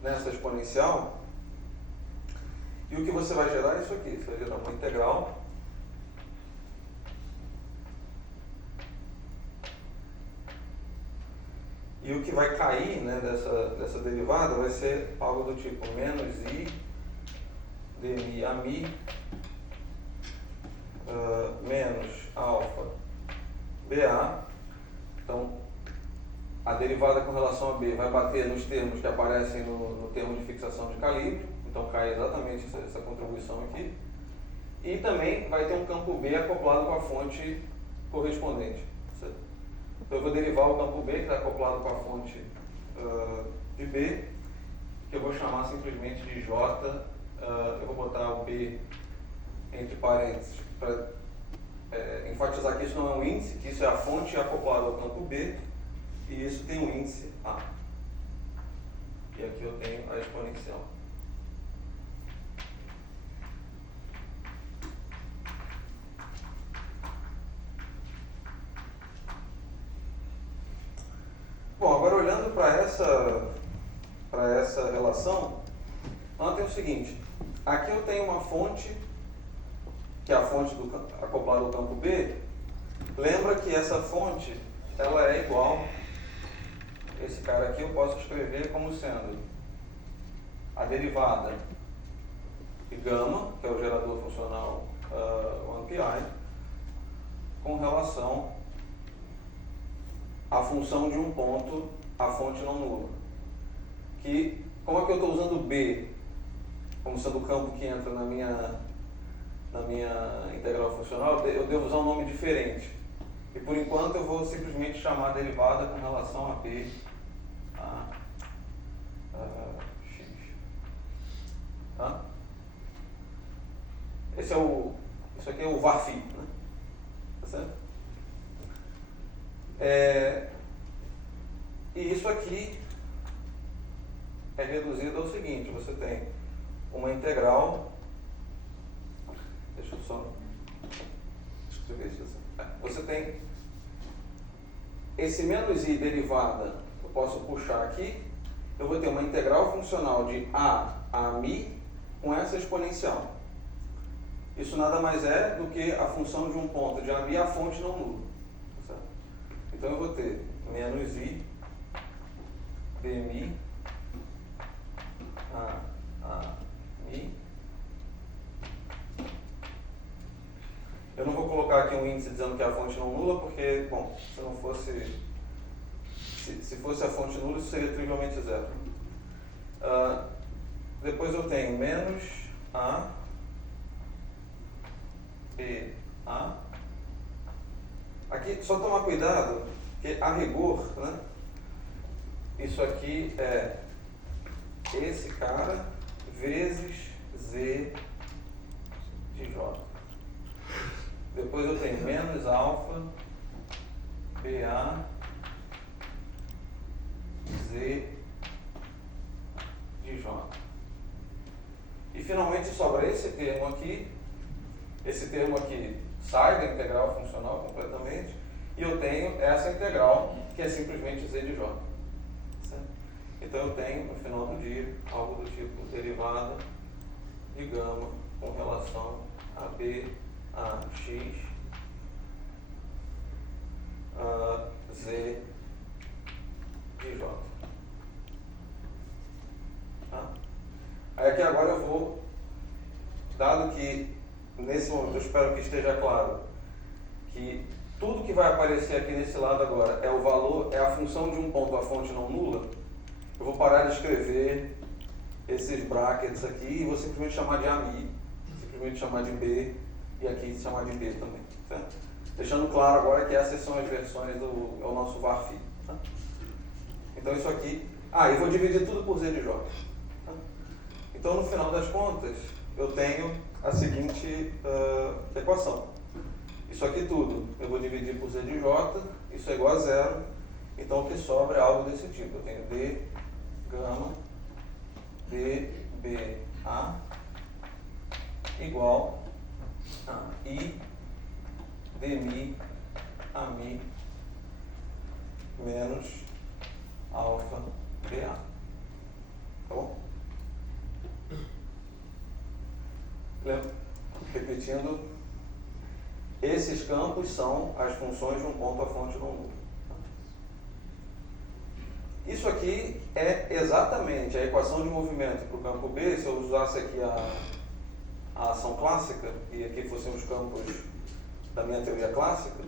nessa exponencial, e o que você vai gerar é isso aqui. Você vai gerar uma integral e o que vai cair, né, dessa derivada vai ser algo do tipo menos I dmi a mi menos alfa BA. Então, a derivada com relação a B vai bater nos termos que aparecem no termo de fixação de calibre, então cai exatamente essa contribuição aqui. E também vai ter um campo B acoplado com a fonte correspondente. Certo? Então eu vou derivar o campo B, que está acoplado com a fonte de B, que eu vou chamar simplesmente de J. Eu vou botar o B entre parênteses para enfatizar que isso não é um índice, que isso é a fonte acoplada ao campo B, e isso tem um índice A. E aqui eu tenho a exponencial. Bom, agora olhando para essa relação, notem o seguinte: aqui eu tenho uma fonte que é a fonte acoplada ao campo B, lembra que essa fonte ela é igual, esse cara aqui eu posso escrever como sendo a derivada de gama, que é o gerador funcional 1pi, com relação à função de um ponto, a fonte não nula. Que, como é que eu estou usando B como sendo o campo que entra na minha integral funcional, eu devo usar um nome diferente. E por enquanto eu vou simplesmente chamar a derivada com relação a B a x. Tá? Isso aqui é o var φ, né? Tá certo? E isso aqui é reduzido ao seguinte: você tem uma integral. Deixa eu só escrever isso assim. Você tem esse menos i derivada, eu posso puxar aqui, eu vou ter uma integral funcional de a mi com essa exponencial. Isso nada mais é do que a função de um ponto de a mi a fonte não nula. Certo? Então eu vou ter menos i dmi a mi. Eu não vou colocar aqui um índice dizendo que é a fonte não nula, porque, bom, se não fosse, se fosse a fonte nula, isso seria trivialmente zero. Depois eu tenho menos a b a. Aqui, só tomar cuidado, que a rigor, né, isso aqui é esse cara vezes z de j. Depois eu tenho menos alfa BA Z de J. E finalmente sobra esse termo aqui. Esse termo aqui sai da integral funcional completamente. E eu tenho essa integral, que é simplesmente Z de J. Certo? Então eu tenho, no final do dia, algo do tipo derivada de gama com relação a B a x z de j. Tá? Aí aqui agora eu vou, dado que nesse momento eu espero que esteja claro que tudo que vai aparecer aqui nesse lado agora é o valor, é a função de um ponto, a fonte não nula, eu vou parar de escrever esses brackets aqui e vou simplesmente chamar de AMI, simplesmente chamar de B, e aqui se chamar de B também, certo? Deixando claro agora que essas são as versões é o nosso var φ. Tá? Então isso aqui, eu vou dividir tudo por z de j. Tá? Então no final das contas, eu tenho a seguinte equação. Isso aqui tudo eu vou dividir por z de j, isso é igual a zero, então o que sobra é algo desse tipo. Eu tenho d gama dBA igual I dmi a mi menos alfa BA. Tá bom? Repetindo, esses campos são as funções de um ponto a fonte não nula. Isso aqui é exatamente a equação de movimento para o campo B. Se eu usasse aqui a ação clássica, e aqui fossem os campos da minha teoria clássica,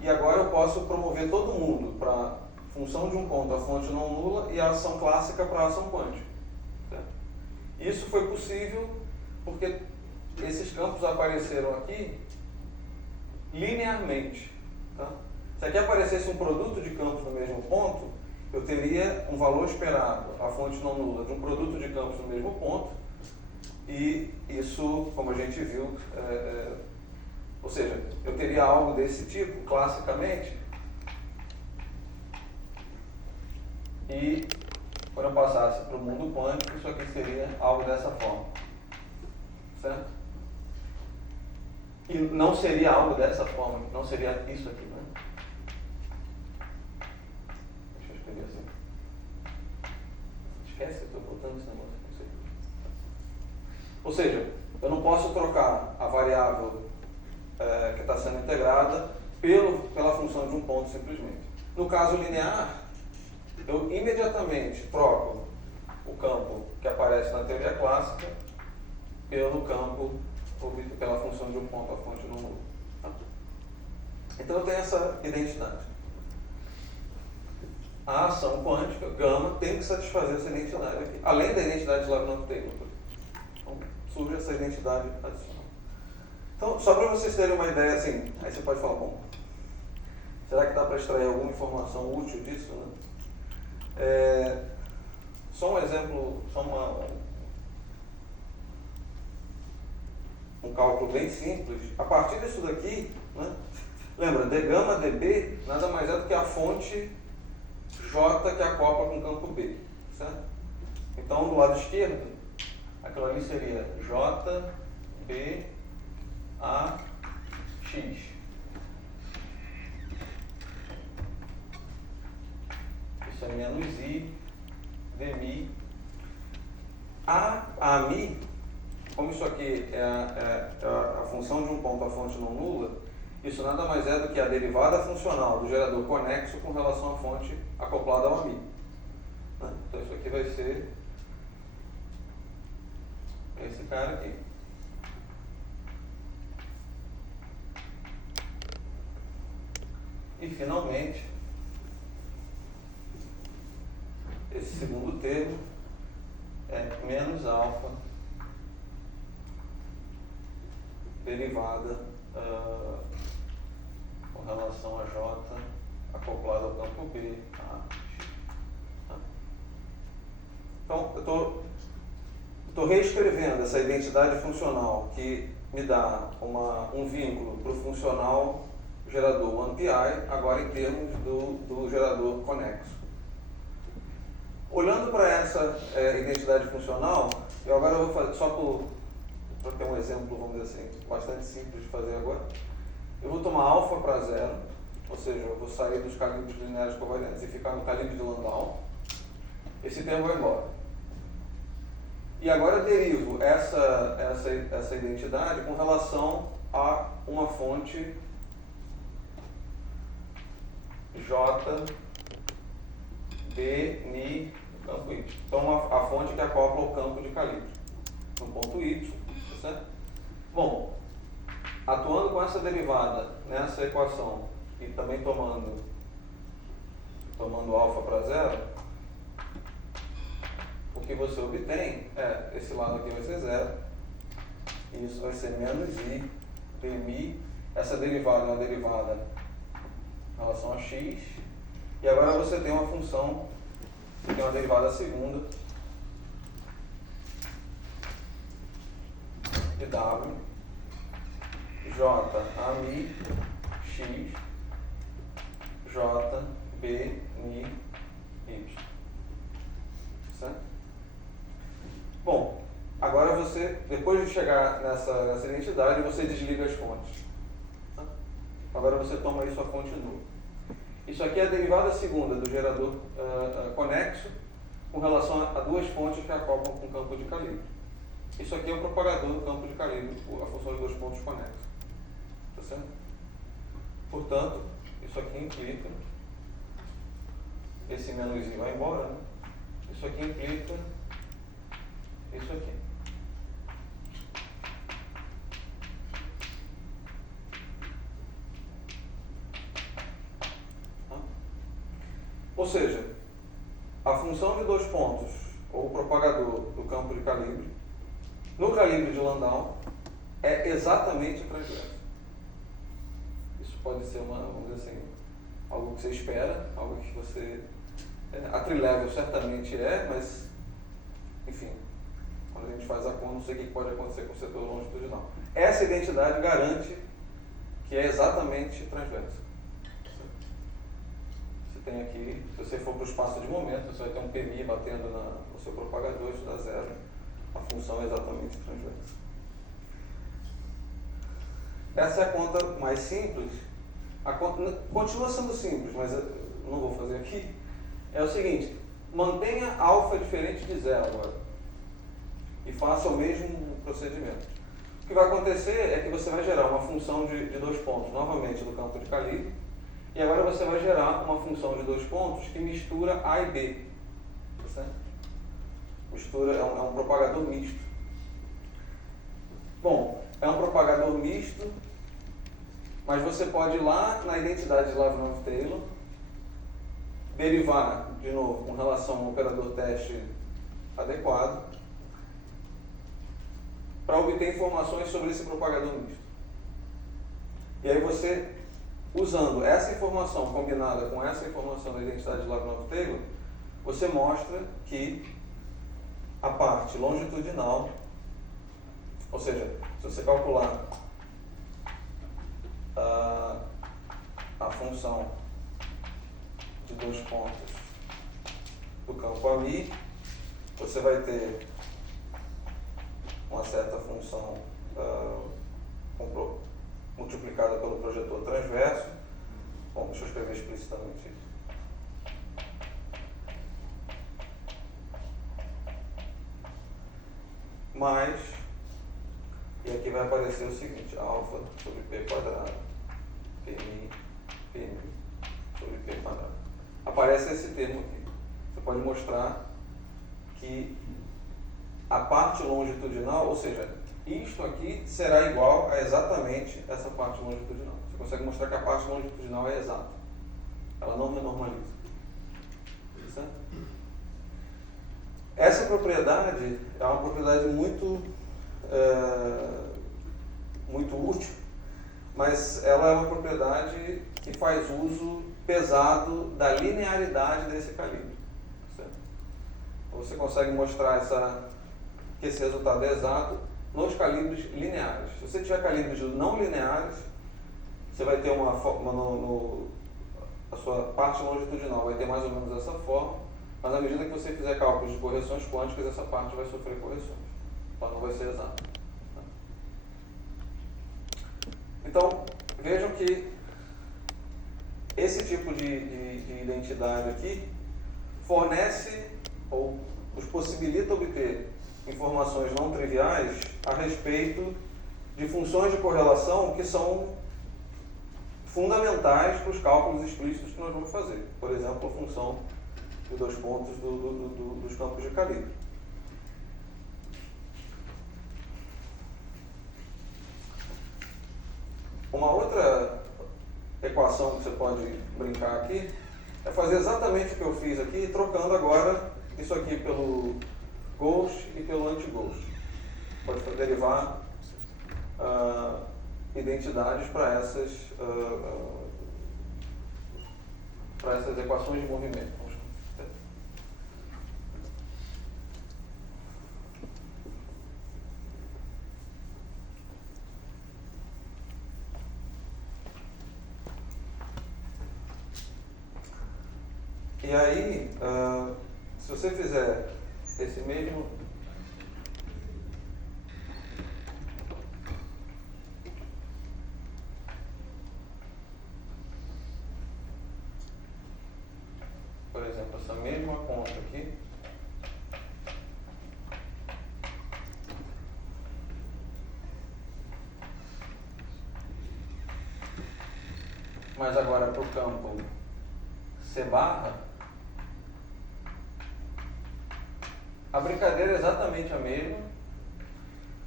e agora eu posso promover todo mundo para a função de um ponto, a fonte não nula, e a ação clássica para a ação quântica. Certo? Isso foi possível porque esses campos apareceram aqui linearmente. Tá? Se aqui aparecesse um produto de campos no mesmo ponto, eu teria um valor esperado, a fonte não nula, de um produto de campos no mesmo ponto, e isso, como a gente viu, ou seja, eu teria algo desse tipo, classicamente, e quando eu passasse para o mundo quântico, isso aqui seria algo dessa forma. Certo? E não seria algo dessa forma, não seria isso aqui, né? Deixa eu escrever assim. Esquece, eu estou botando esse negócio aqui. Ou seja, eu não posso trocar a variável que está sendo integrada pela função de um ponto simplesmente. No caso linear, eu imediatamente troco o campo que aparece na teoria clássica pelo campo obtido pela função de um ponto à fonte no nulo. Então eu tenho essa identidade. A ação quântica, gama, tem que satisfazer essa identidade aqui. Além da identidade de Lagrange-Taylor. Então surge essa identidade adicional. Então, só para vocês terem uma ideia assim, aí você pode falar, bom, será que dá para extrair alguma informação útil disso, né? Só um exemplo, um cálculo bem simples. A partir disso daqui, né, lembra, d gama dB nada mais é do que a fonte J que acopla com o campo B, certo? Então, do lado esquerdo, aquilo ali seria J, B, A, X. Isso é menos I, dmi. A mi, como isso aqui é a função de um ponto à fonte não nula, isso nada mais é do que a derivada funcional do gerador conexo com relação à fonte acoplada ao AMI. Então isso aqui vai ser esse cara aqui. E finalmente, esse segundo termo é menos alfa derivada com relação a J acoplado ao campo B, A, X. Então, eu estou reescrevendo essa identidade funcional que me dá um vínculo para o funcional gerador OnePI, agora em termos do gerador conexo. Olhando para essa identidade funcional, eu agora vou fazer, só para ter um exemplo, vamos dizer assim, bastante simples de fazer agora, eu vou tomar alfa para zero, ou seja, eu vou sair dos calibres lineares covariantes e ficar no calibre de Landau. Esse termo vai embora. E agora eu derivo essa identidade com relação a uma fonte J, B, Ni, campo Y. Então a fonte que acopla o campo de calibre no ponto Y, tá certo? Bom, atuando com essa derivada nessa equação e também tomando alfa para zero, o que você obtém esse lado aqui vai ser zero, e isso vai ser menos I dmi. Essa derivada é uma derivada em relação a x, e agora você tem uma função que tem uma derivada segunda de w, j a mi x, j b mi y. Certo? Bom, agora você, depois de chegar nessa identidade, você desliga as fontes. Agora você toma isso a fonte nula. Isso aqui é a derivada segunda do gerador conexo com relação a duas fontes que acoplam com campo de calibre. Isso aqui é o propagador do campo de calibre, a função de dois pontos conexos. Tá certo? Portanto, isso aqui implica, esse menos i vai embora, né? Isso aqui implica isso aqui. Ou seja, a função de dois pontos, ou o propagador do campo de calibre, no calibre de Landau, é exatamente transverso. Isso pode ser vamos dizer assim, algo que você espera, algo que você... a trilevel certamente mas, enfim, quando a gente faz a conta, não sei o que pode acontecer com o setor longitudinal. Essa identidade garante que é exatamente transverso. Tem aqui, se você for para o espaço de momento, você vai ter um PMI batendo no seu propagador, isso dá zero. A função é exatamente transversa. Essa é a conta mais simples. A conta continua sendo simples, mas eu não vou fazer aqui. É o seguinte, mantenha alfa diferente de zero agora. E faça o mesmo procedimento. O que vai acontecer é que você vai gerar uma função de 2 pontos, novamente do campo de calibre, e agora você vai gerar uma função de 2 pontos que mistura A e B. Tá certo? Mistura é um propagador misto. Bom, é um propagador misto, mas você pode ir lá na identidade de Lyapunov-Taylor, derivar, de novo, com relação ao operador teste adequado, para obter informações sobre esse propagador misto. E aí você, usando essa informação combinada com essa informação da identidade de Lyapunov-Taylor, você mostra que a parte longitudinal, ou seja, se você calcular a função de 2 pontos do campo AMI, você vai ter uma certa função multiplicada pelo projetor transverso. Bom, deixa eu escrever explicitamente isso. Mais, e aqui vai aparecer o seguinte, alfa sobre P quadrado, PMI sobre P quadrado. Aparece esse termo aqui. Você pode mostrar que a parte longitudinal, ou seja, isto aqui será igual a exatamente essa parte longitudinal. Você consegue mostrar que a parte longitudinal é exata. Ela não renormaliza. Certo? Essa propriedade é uma propriedade muito útil, mas ela é uma propriedade que faz uso pesado da linearidade desse calibre. Certo? Você consegue mostrar que esse resultado é exato nos calibres lineares. Se você tiver calibres não lineares, você vai ter a sua parte longitudinal vai ter mais ou menos essa forma, mas à medida que você fizer cálculos de correções quânticas, essa parte vai sofrer correções. Então não vai ser exato. Então, vejam que esse tipo de identidade aqui fornece ou nos possibilita obter informações não triviais a respeito de funções de correlação que são fundamentais para os cálculos explícitos que nós vamos fazer. Por exemplo, a função de 2 pontos dos campos de calibre. Uma outra equação que você pode brincar aqui é fazer exatamente o que eu fiz aqui, trocando agora isso aqui pelo ghost e pelo anti-ghost. Pode derivar identidades para essas equações de movimento. E aí, se você fizer esse mesmo por exemplo, essa mesma conta aqui, mas agora para o campo C barra, a brincadeira é exatamente a mesma,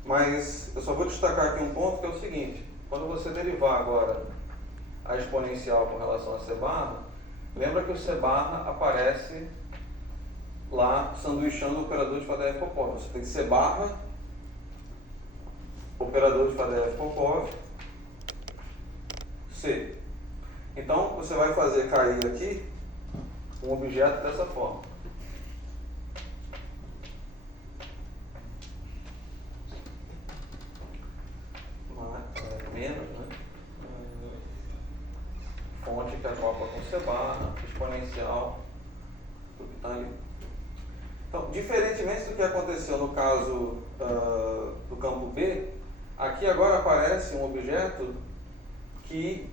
mas eu só vou destacar aqui um ponto que é o seguinte: quando você derivar agora a exponencial com relação a C barra, lembra que o C barra aparece lá sanduichando o operador de Fadeev-Popov. Você tem C barra, operador de Fadeev-Popov, C. Então você vai fazer cair aqui um objeto dessa forma. Menos, né? Fonte que acopla com C barra, exponencial do que está ali. Então, diferentemente do que aconteceu no caso do campo B, aqui agora aparece um objeto que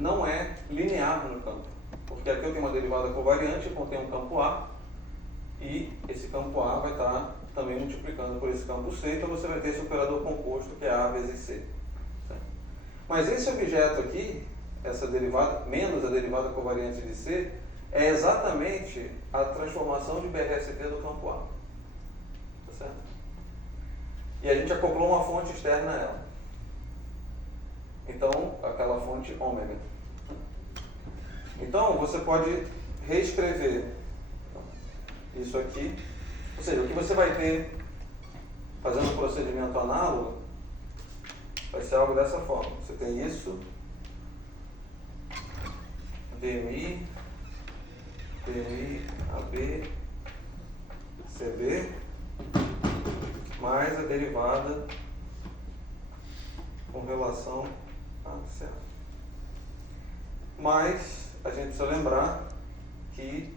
não é linear no campo, porque aqui eu tenho uma derivada covariante, eu contém um campo A, e esse campo A vai estar também multiplicando por esse campo C, então você vai ter esse operador composto que é A vezes C. Certo? Mas esse objeto aqui, essa derivada, menos a derivada covariante de C, é exatamente a transformação de BRST do campo A. Tá certo? E a gente acoplou uma fonte externa a ela. Então, aquela fonte ômega. Então, você pode reescrever isso aqui. Ou seja, o que você vai ter, fazendo um procedimento análogo, vai ser algo dessa forma. Você tem isso, DMI, AB, CB, mais a derivada com relação a CA. Mas a gente precisa lembrar que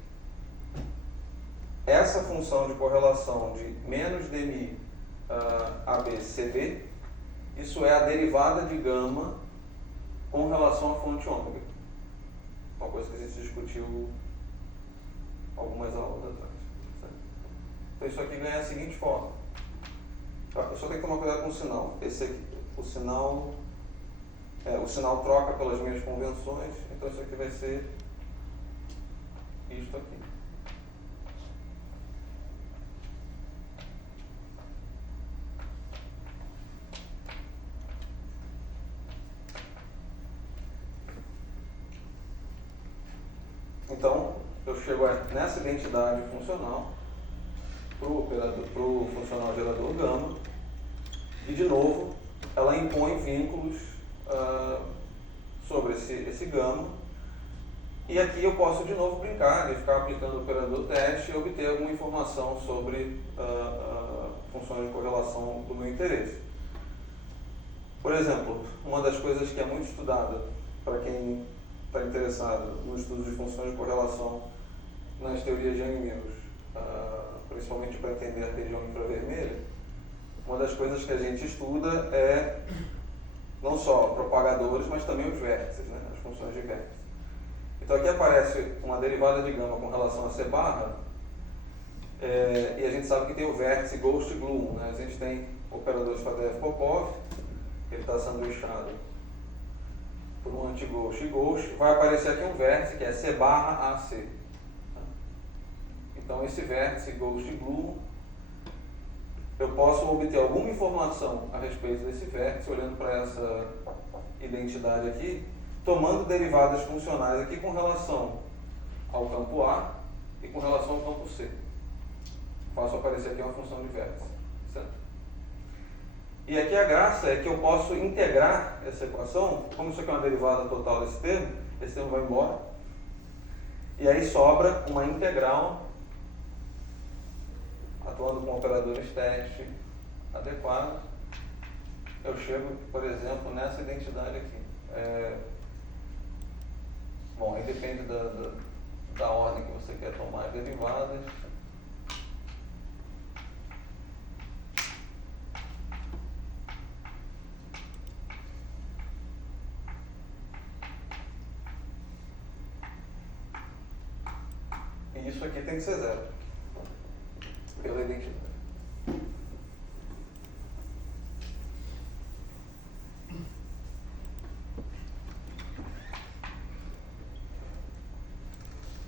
essa função de correlação de menos DMI AB CB, isso é a derivada de gama com relação à fonte ômega. Uma coisa que a gente discutiu algumas aulas atrás. Certo? Então isso aqui ganha a seguinte forma. Eu só tenho que tomar cuidado com o sinal. Esse aqui, o sinal troca pelas minhas convenções, então isso aqui vai ser isto aqui. Então, eu chego nessa identidade funcional para o funcional gerador gama e, de novo, ela impõe vínculos sobre esse gama. E aqui eu posso, de novo, brincar e ficar aplicando o operador teste e obter alguma informação sobre funções de correlação do meu interesse. Por exemplo, uma das coisas que é muito estudada para quem está interessado no estudo de funções de correlação nas teorias de Yang-Mills, principalmente para entender a região infravermelha, uma das coisas que a gente estuda é não só propagadores, mas também os vértices, né? As funções de vértice. Então aqui aparece uma derivada de gama com relação a C barra, e a gente sabe que tem o vértice Ghost Gloom, né? A gente tem o operador Sfadev-Popov, ele está sanduichado por um anti-ghost e ghost, vai aparecer aqui um vértice que é C barra AC. Então esse vértice Ghost Gloom, eu posso obter alguma informação a respeito desse vértice, olhando para essa identidade aqui, tomando derivadas funcionais aqui com relação ao campo A e com relação ao campo C. Faço aparecer aqui uma função de vértice. Certo? E aqui a graça é que eu posso integrar essa equação, como isso aqui é uma derivada total desse termo, esse termo vai embora, e aí sobra uma integral atuando com operadores teste adequados. Eu chego, por exemplo, nessa identidade aqui. Bom, aí depende da ordem que você quer tomar as derivadas. E isso aqui tem que ser zero, pela identidade.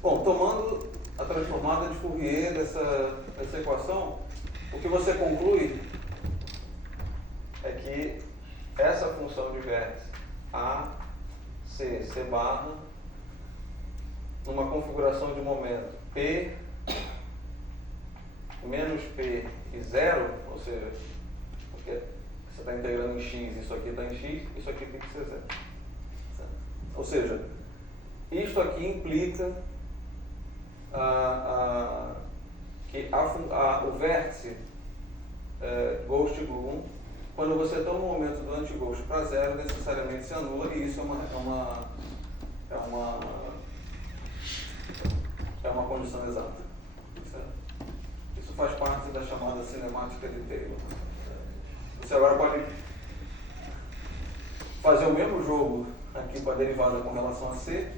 Bom, tomando a transformada de Fourier dessa equação, o que você conclui é que essa função de vértice A, C barra, numa configuração de momento P menos P e zero, ou seja, porque você está integrando em X, isso aqui está em X, isso aqui tem que ser zero. Certo? Ou seja, isto aqui implica que o vértice Ghost Gloom, quando você toma o momento do anti-ghost para zero, necessariamente se anula, e isso é uma condição exata. Certo? Isso faz parte da chamada cinemática de Taylor. Você agora pode fazer o mesmo jogo aqui com a derivada com relação a C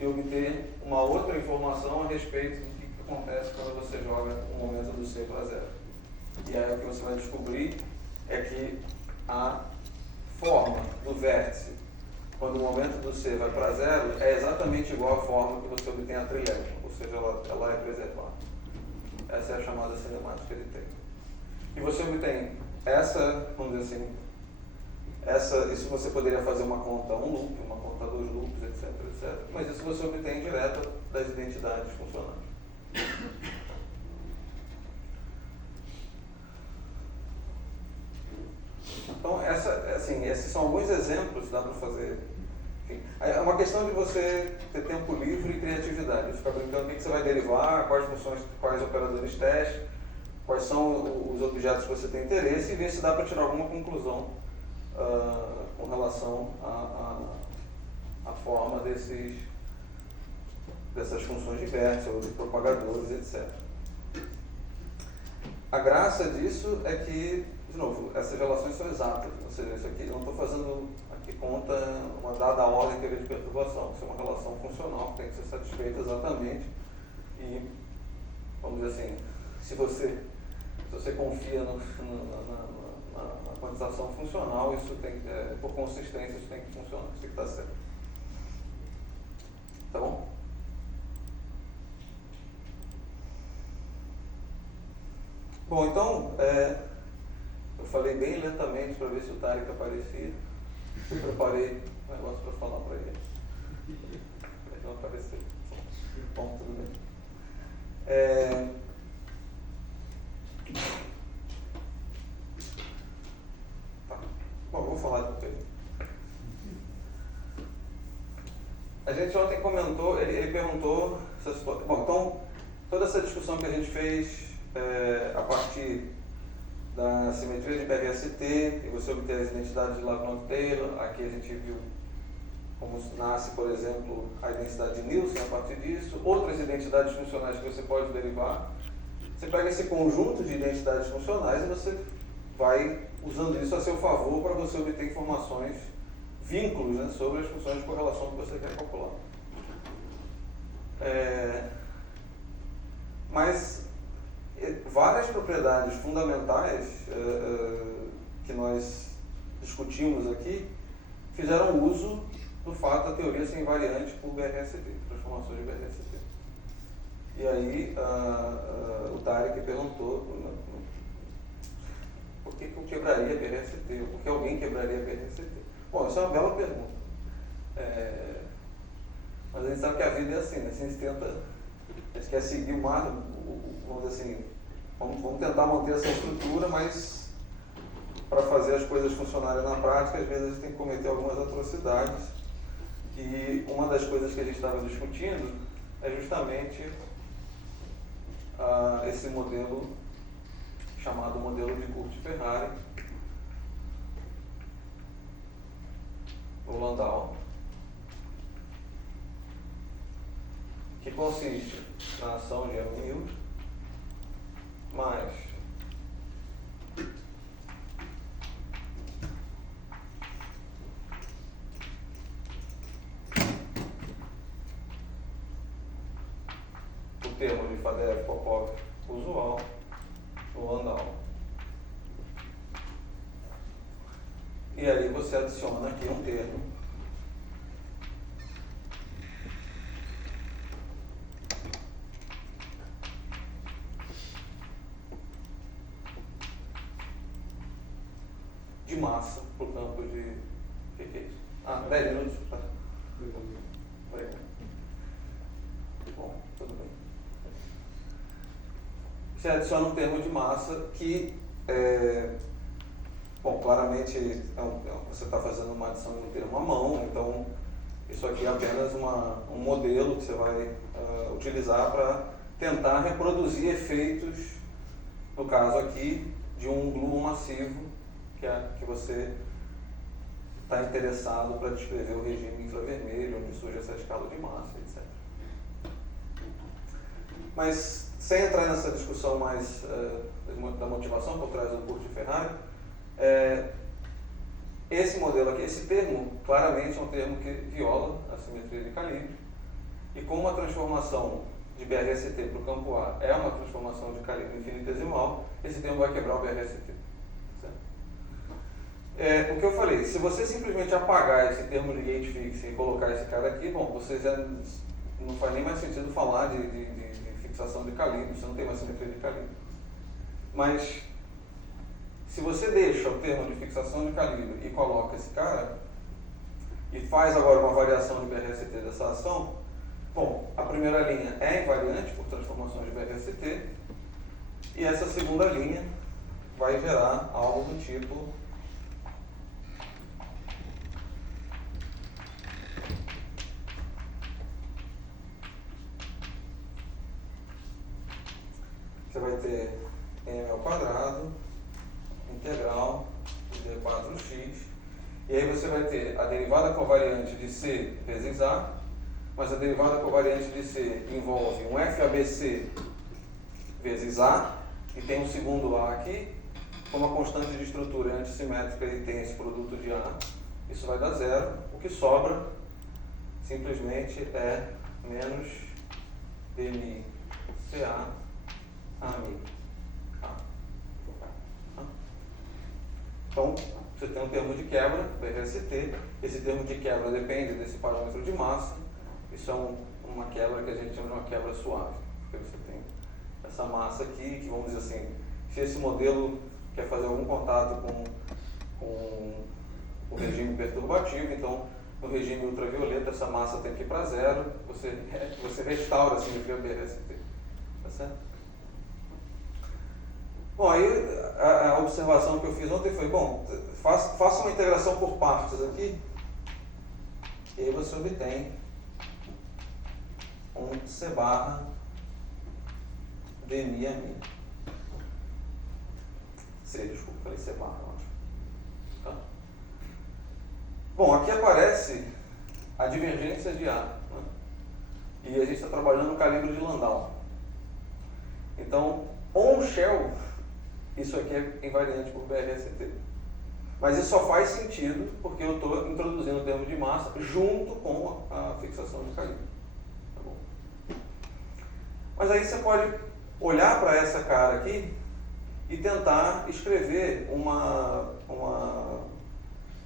e obter uma outra informação a respeito do que acontece quando você joga o momento do C para zero. E aí o que você vai descobrir é que a forma do vértice, quando o momento do C vai para zero, é exatamente igual à forma que você obtém a trilema, ou seja, ela é preservada. Essa é a chamada cinemática de tempo. E você obtém essa, vamos dizer assim, isso você poderia fazer uma conta um loop, uma conta dois loops, etc, etc. Mas isso você obtém direto das identidades funcionais. Então, esses são alguns exemplos, dá para fazer. Enfim, é uma questão de você ter tempo livre e criatividade. Ficar brincando o que você vai derivar, quais funções, quais operadores teste, quais são os objetos que você tem interesse e ver se dá para tirar alguma conclusão com relação à forma dessas funções de vértice ou de propagadores, etc. A graça disso é que, de novo, essas relações são exatas, ou seja, isso aqui, eu não estou fazendo aqui conta uma dada ordem de perturbação, isso é uma relação funcional que tem que ser satisfeita exatamente e, vamos dizer assim, se você confia na quantização funcional, isso tem que, por consistência, isso tem que funcionar, isso tem que estar certo. Tá bom? Bom, então, eu falei bem lentamente para ver se o Tarek aparecia. Eu preparei um negócio para falar para ele. Ele não apareceu. Bom, tudo bem. Tá. Bom, vou falar depois. A gente ontem comentou, ele perguntou essa situação. Bom, então, toda essa discussão que a gente fez a partir da simetria de BRST, e você obter as identidades de Lavland-Taylor, aqui a gente viu como nasce, por exemplo, a identidade de Nielsen a partir disso, outras identidades funcionais que você pode derivar. Você pega esse conjunto de identidades funcionais e você vai usando isso a seu favor para você obter informações, vínculos, né, sobre as funções de correlação que você quer calcular. Mas várias propriedades fundamentais que nós discutimos aqui fizeram uso do fato da teoria ser invariante por BRST, transformações de BRST. E aí o Tarek perguntou por que eu quebraria BRST, ou por que alguém quebraria BRST? Bom, isso é uma bela pergunta. Mas a gente sabe que a vida é assim, né? A gente quer seguir o máximo, vamos dizer assim, vamos tentar manter essa estrutura, mas para fazer as coisas funcionarem na prática, às vezes a gente tem que cometer algumas atrocidades. E uma das coisas que a gente estava discutindo é justamente esse modelo chamado modelo de Curti-Ferrari, o Landau, que consiste na ação de M mais o termo de Fadeev-Popov usual no Landau. E aí você adiciona aqui um termo de massa para o campo de... O que é isso? 10 minutos. Tá. Obrigado. Bom, tudo bem. Você adiciona um termo de massa que, bom, claramente você está fazendo uma adição de um termo à mão, então isso aqui é apenas um modelo que você vai utilizar para tentar reproduzir efeitos, no caso aqui, de um globo massivo que você está interessado para descrever o regime infravermelho, onde surge essa escala de massa, etc. Mas, sem entrar nessa discussão mais da motivação por trás do Curti-Ferrari, esse modelo aqui, esse termo, claramente é um termo que viola a simetria de calibre, e com uma transformação de BRST para o campo A é uma transformação de calibre infinitesimal, esse termo vai quebrar o BRST. Certo? O que eu falei, se você simplesmente apagar esse termo de gate fix e colocar esse cara aqui, bom, você já não faz nem mais sentido falar de fixação de calibre, você não tem mais simetria de calibre. Mas, se você deixa o termo de fixação de calibre e coloca esse cara, e faz agora uma variação de BRST dessa ação, bom, a primeira linha é invariante por transformações de BRST, e essa segunda linha vai gerar algo do tipo você vai ter m ao quadrado integral de d4x, e aí você vai ter a derivada covariante de C vezes A, mas a derivada covariante de C envolve um FABC vezes A, e tem um segundo A aqui, como a constante de estrutura é antissimétrica e tem esse produto de A, isso vai dar zero, o que sobra simplesmente é menos dmi CA AMI. Então, você tem um termo de quebra, BRST, esse termo de quebra depende desse parâmetro de massa, isso é uma quebra que a gente chama de uma quebra suave, porque você tem essa massa aqui, que vamos dizer assim, se esse modelo quer fazer algum contato com o regime perturbativo, então no regime ultravioleta essa massa tem que ir para zero, você restaura a simetria BRST, tá certo? Bom, aí a observação que eu fiz ontem foi, bom, faça uma integração por partes aqui, e aí você obtém um C barra dmi a mi. Desculpa, falei C barra, eu acho. Tá? Bom, aqui aparece a divergência de A, né? E a gente está trabalhando no calibre de Landau. Então, on-shell, isso aqui é invariante por BRST. Mas isso só faz sentido porque eu estou introduzindo o termo de massa junto com a fixação de calibre. Tá bom? Mas aí você pode olhar para essa cara aqui e tentar escrever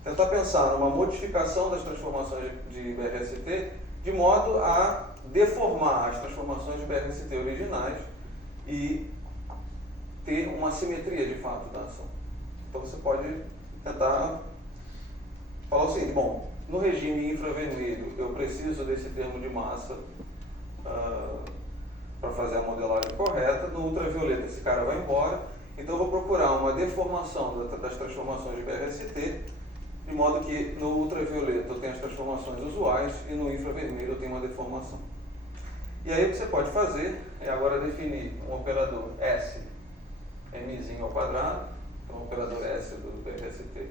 tentar pensar numa modificação das transformações de BRST de modo a deformar as transformações de BRST originais e ter uma simetria de fato da ação. Então você pode tentar falar o seguinte, bom, no regime infravermelho eu preciso desse termo de massa para fazer a modelagem correta, no ultravioleta esse cara vai embora, então eu vou procurar uma deformação das transformações de BRST, de modo que no ultravioleta eu tenho as transformações usuais e no infravermelho eu tenho uma deformação. E aí o que você pode fazer é agora definir um operador S mzinho ao quadrado, então o operador S do BRST,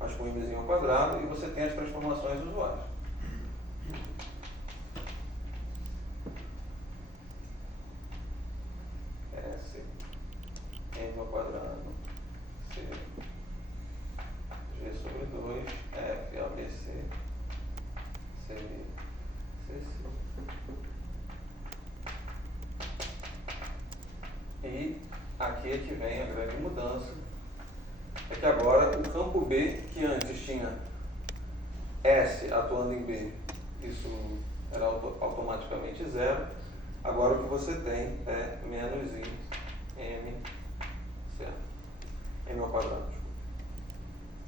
mas com mzinho ao quadrado, e você tem as transformações usuais. S, m ao quadrado, C, G sobre 2, F, ABC, C, CC. E aqui é que vem a grande mudança, é que agora o campo B, que antes tinha S atuando em B, isso era automaticamente zero, agora o que você tem é menos I, M, certo? M ao quadrado.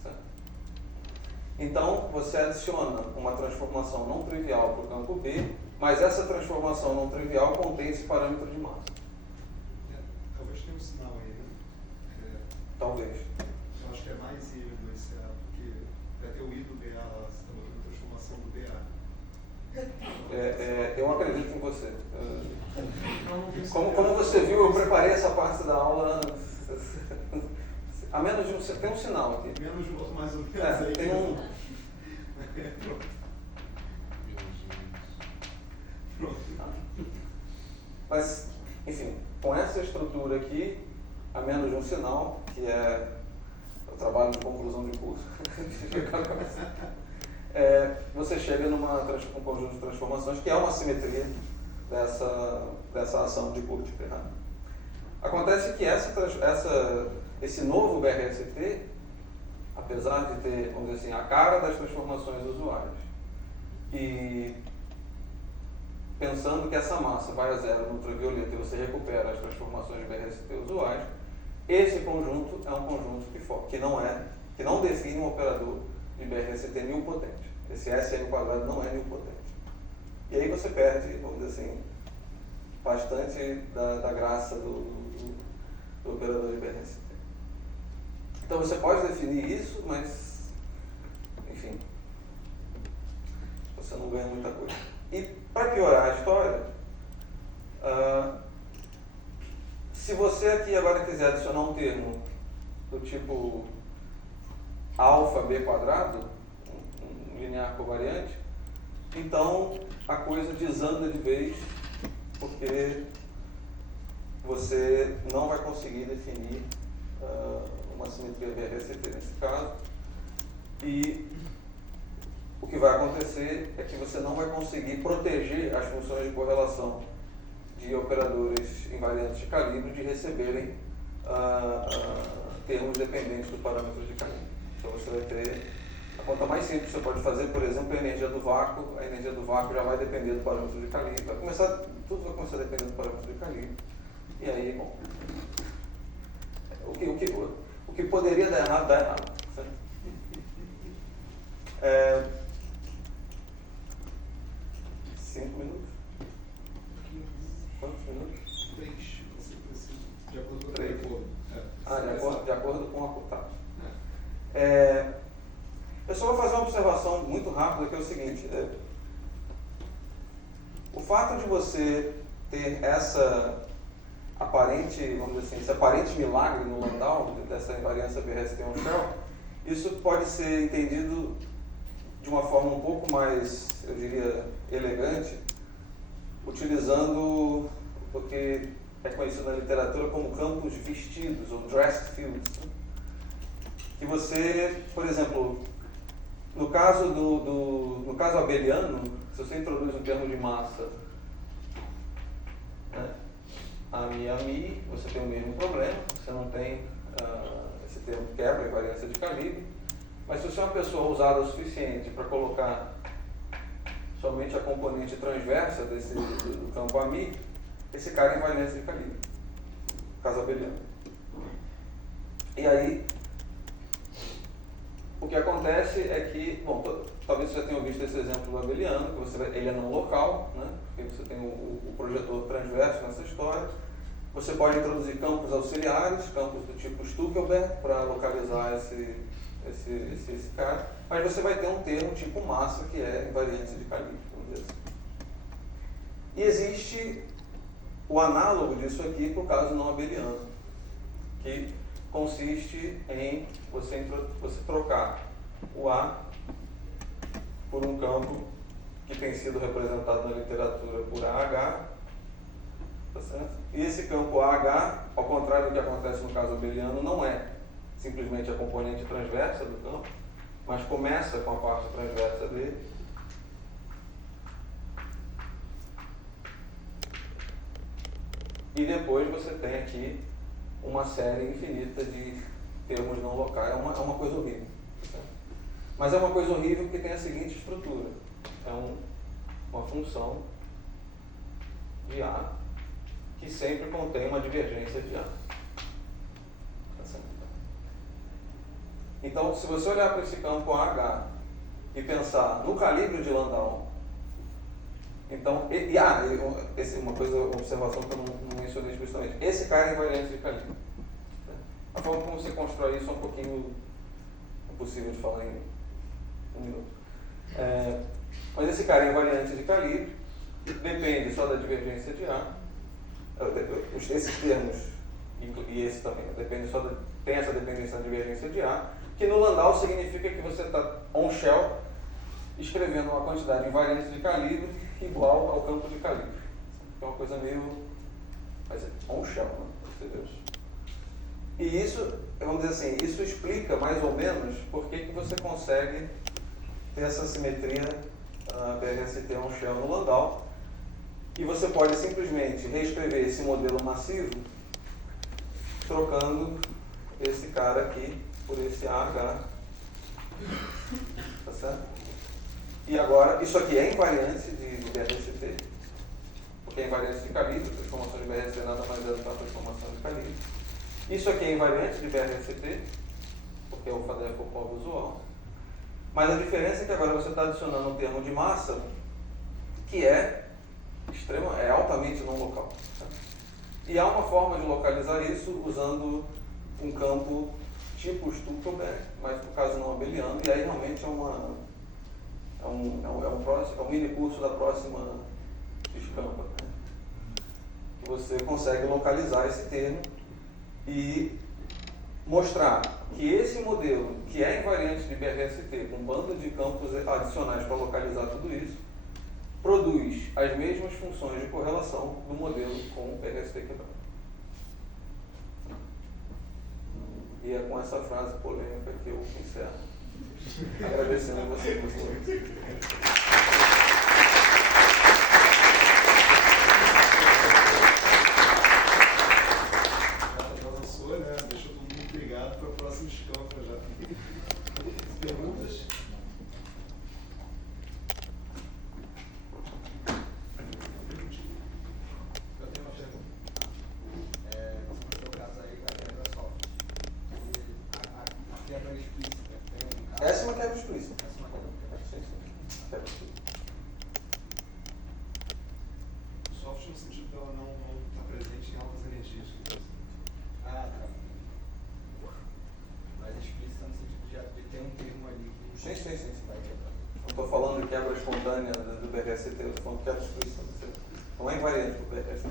Certo? Então, você adiciona uma transformação não trivial para o campo B, mas essa transformação não trivial contém esse parâmetro de massa. Talvez tenha um sinal aí, né? Talvez. Eu acho que é mais I do ECA, porque vai ter o I do BA lá, você está botando a transformação do BA. Eu acredito em você. Como você viu, eu preparei essa parte da aula. A menos de tem um sinal aqui. Menos de outro, mais ou menos. Aí Tem um. Pronto. Mas, enfim, com essa estrutura aqui, a menos de um sinal, que é o trabalho de conclusão de curso, você chega num conjunto de transformações que é uma simetria dessa ação de Butker, né? Acontece que esse novo BRST, apesar de ter, vamos dizer assim, a cara das transformações usuárias, e pensando que essa massa vai a zero no ultravioleta e você recupera as transformações de BRST usuais, esse conjunto é um conjunto que não define um operador de BRST nilpotente. Esse SN quadrado não é nilpotente. E aí você perde, vamos dizer assim, bastante da graça do operador de BRST. Então você pode definir isso, mas, enfim, você não ganha muita coisa. E para piorar a história, se você aqui agora quiser adicionar um termo do tipo alfa b quadrado, um linear covariante, então a coisa desanda de vez, porque você não vai conseguir definir uma simetria BRST nesse caso, e o que vai acontecer é que você não vai conseguir proteger as funções de correlação de operadores invariantes de calibre de receberem termos dependentes do parâmetro de calibre. Então você vai ter a conta mais simples que você pode fazer, por exemplo, a energia do vácuo. A energia do vácuo já vai depender do parâmetro de calibre. Tudo vai começar a depender do parâmetro de calibre. E aí, bom, o que poderia dar errado, dá errado. Certo? 5 minutos? Quantos minutos? 3, você precisa, de acordo com o 3. acordo. De acordo com o acotado. Eu só vou fazer uma observação muito rápida, que é o seguinte. O fato de você ter essa aparente, vamos dizer assim, esse aparente milagre no Landau, dessa invariância BRST on-shell, isso pode ser entendido de uma forma um pouco mais, eu diria, elegante, utilizando o que é conhecido na literatura como campos vestidos, ou dressed fields. Que você, por exemplo, no caso no caso abeliano, se você introduz um termo de massa, né, AMI, você tem o mesmo problema, você não tem esse termo quebra, invariância de calibre, mas se você é uma pessoa ousada o suficiente para colocar somente a componente transversa do campo AMI, esse cara é invariância de calibre, caso abeliano. E aí, o que acontece é que, bom, talvez você já tenha visto esse exemplo do abeliano, que ele é não local, né, porque você tem o projetor transverso nessa história. Você pode introduzir campos auxiliares, campos do tipo Stuckelberg, para localizar esse cara, mas você vai ter um termo tipo massa, que é invariância de calibre, vamos dizer assim. E existe o análogo disso aqui para o caso não abeliano, que consiste em você trocar o A por um campo que tem sido representado na literatura por AH, tá certo? E esse campo AH, ao contrário do que acontece no caso abeliano, não é simplesmente a componente transversa do campo, mas começa com a parte transversa dele e depois você tem aqui uma série infinita de termos não locais. É uma coisa horrível. Certo? Mas é uma coisa horrível porque tem a seguinte estrutura. É uma função de A que sempre contém uma divergência de A. Tá certo? Então, se você olhar para esse campo AH e pensar no calibre de Landau, então, uma observação que eu não mencionei explicitamente. Esse cara é invariância de calibre. A forma como você constrói isso é um pouquinho impossível de falar em um minuto. Mas esse cara é invariante de calibre, depende só da divergência de A. Esses termos, e esse também, tem essa dependência da divergência de A, que no Landau significa que você está on-shell escrevendo uma quantidade invariante de calibre igual ao campo de calibre. É uma coisa meio... mas é on-shell, né? Entendeu? E isso, vamos dizer assim, isso explica mais ou menos por que você consegue ter essa simetria BRST on-shell no Landau. E você pode simplesmente reescrever esse modelo massivo trocando esse cara aqui por esse AH. Tá certo? E agora, isso aqui é invariante de BRST, porque é invariante de Cayley, a transformação de BRST nada mais é do que a transformação de Cayley. Isso aqui é invariante de BRST, porque é o Faddeev-Popov usual. Mas a diferença é que agora você está adicionando um termo de massa que é altamente não local. Tá? E há uma forma de localizar isso usando um campo tipo Stuckelberg, mas no caso não abeliano, e aí realmente é um mini curso da próxima escampa, né? Que você consegue localizar esse termo e mostrar que esse modelo, que é invariante de BRST, com um bando de campos adicionais para localizar tudo isso, produz as mesmas funções de correlação do modelo com o BRST quebrado. E é com essa frase polêmica que eu encerro. Agradecendo a você por isso. Já lançou, né? Deixou todo mundo intrigado para o próximo escampo já. Perguntas? Eu tenho uma pergunta. No seu caso aí, a quebra software. A quebra explícita, tem um caso? Essa é uma quebra explícita. Essa é uma quebra. Sim, sim. Quebra explícita. O software no sentido dela não estar presente em altas energias. Ah, tá. Mas explícita no sentido de ter um termo ali que Sim. vai quebrar. Não estou falando de quebra espontânea do BRST, eu estou falando de quebra explícita. Não é invariante do BRST.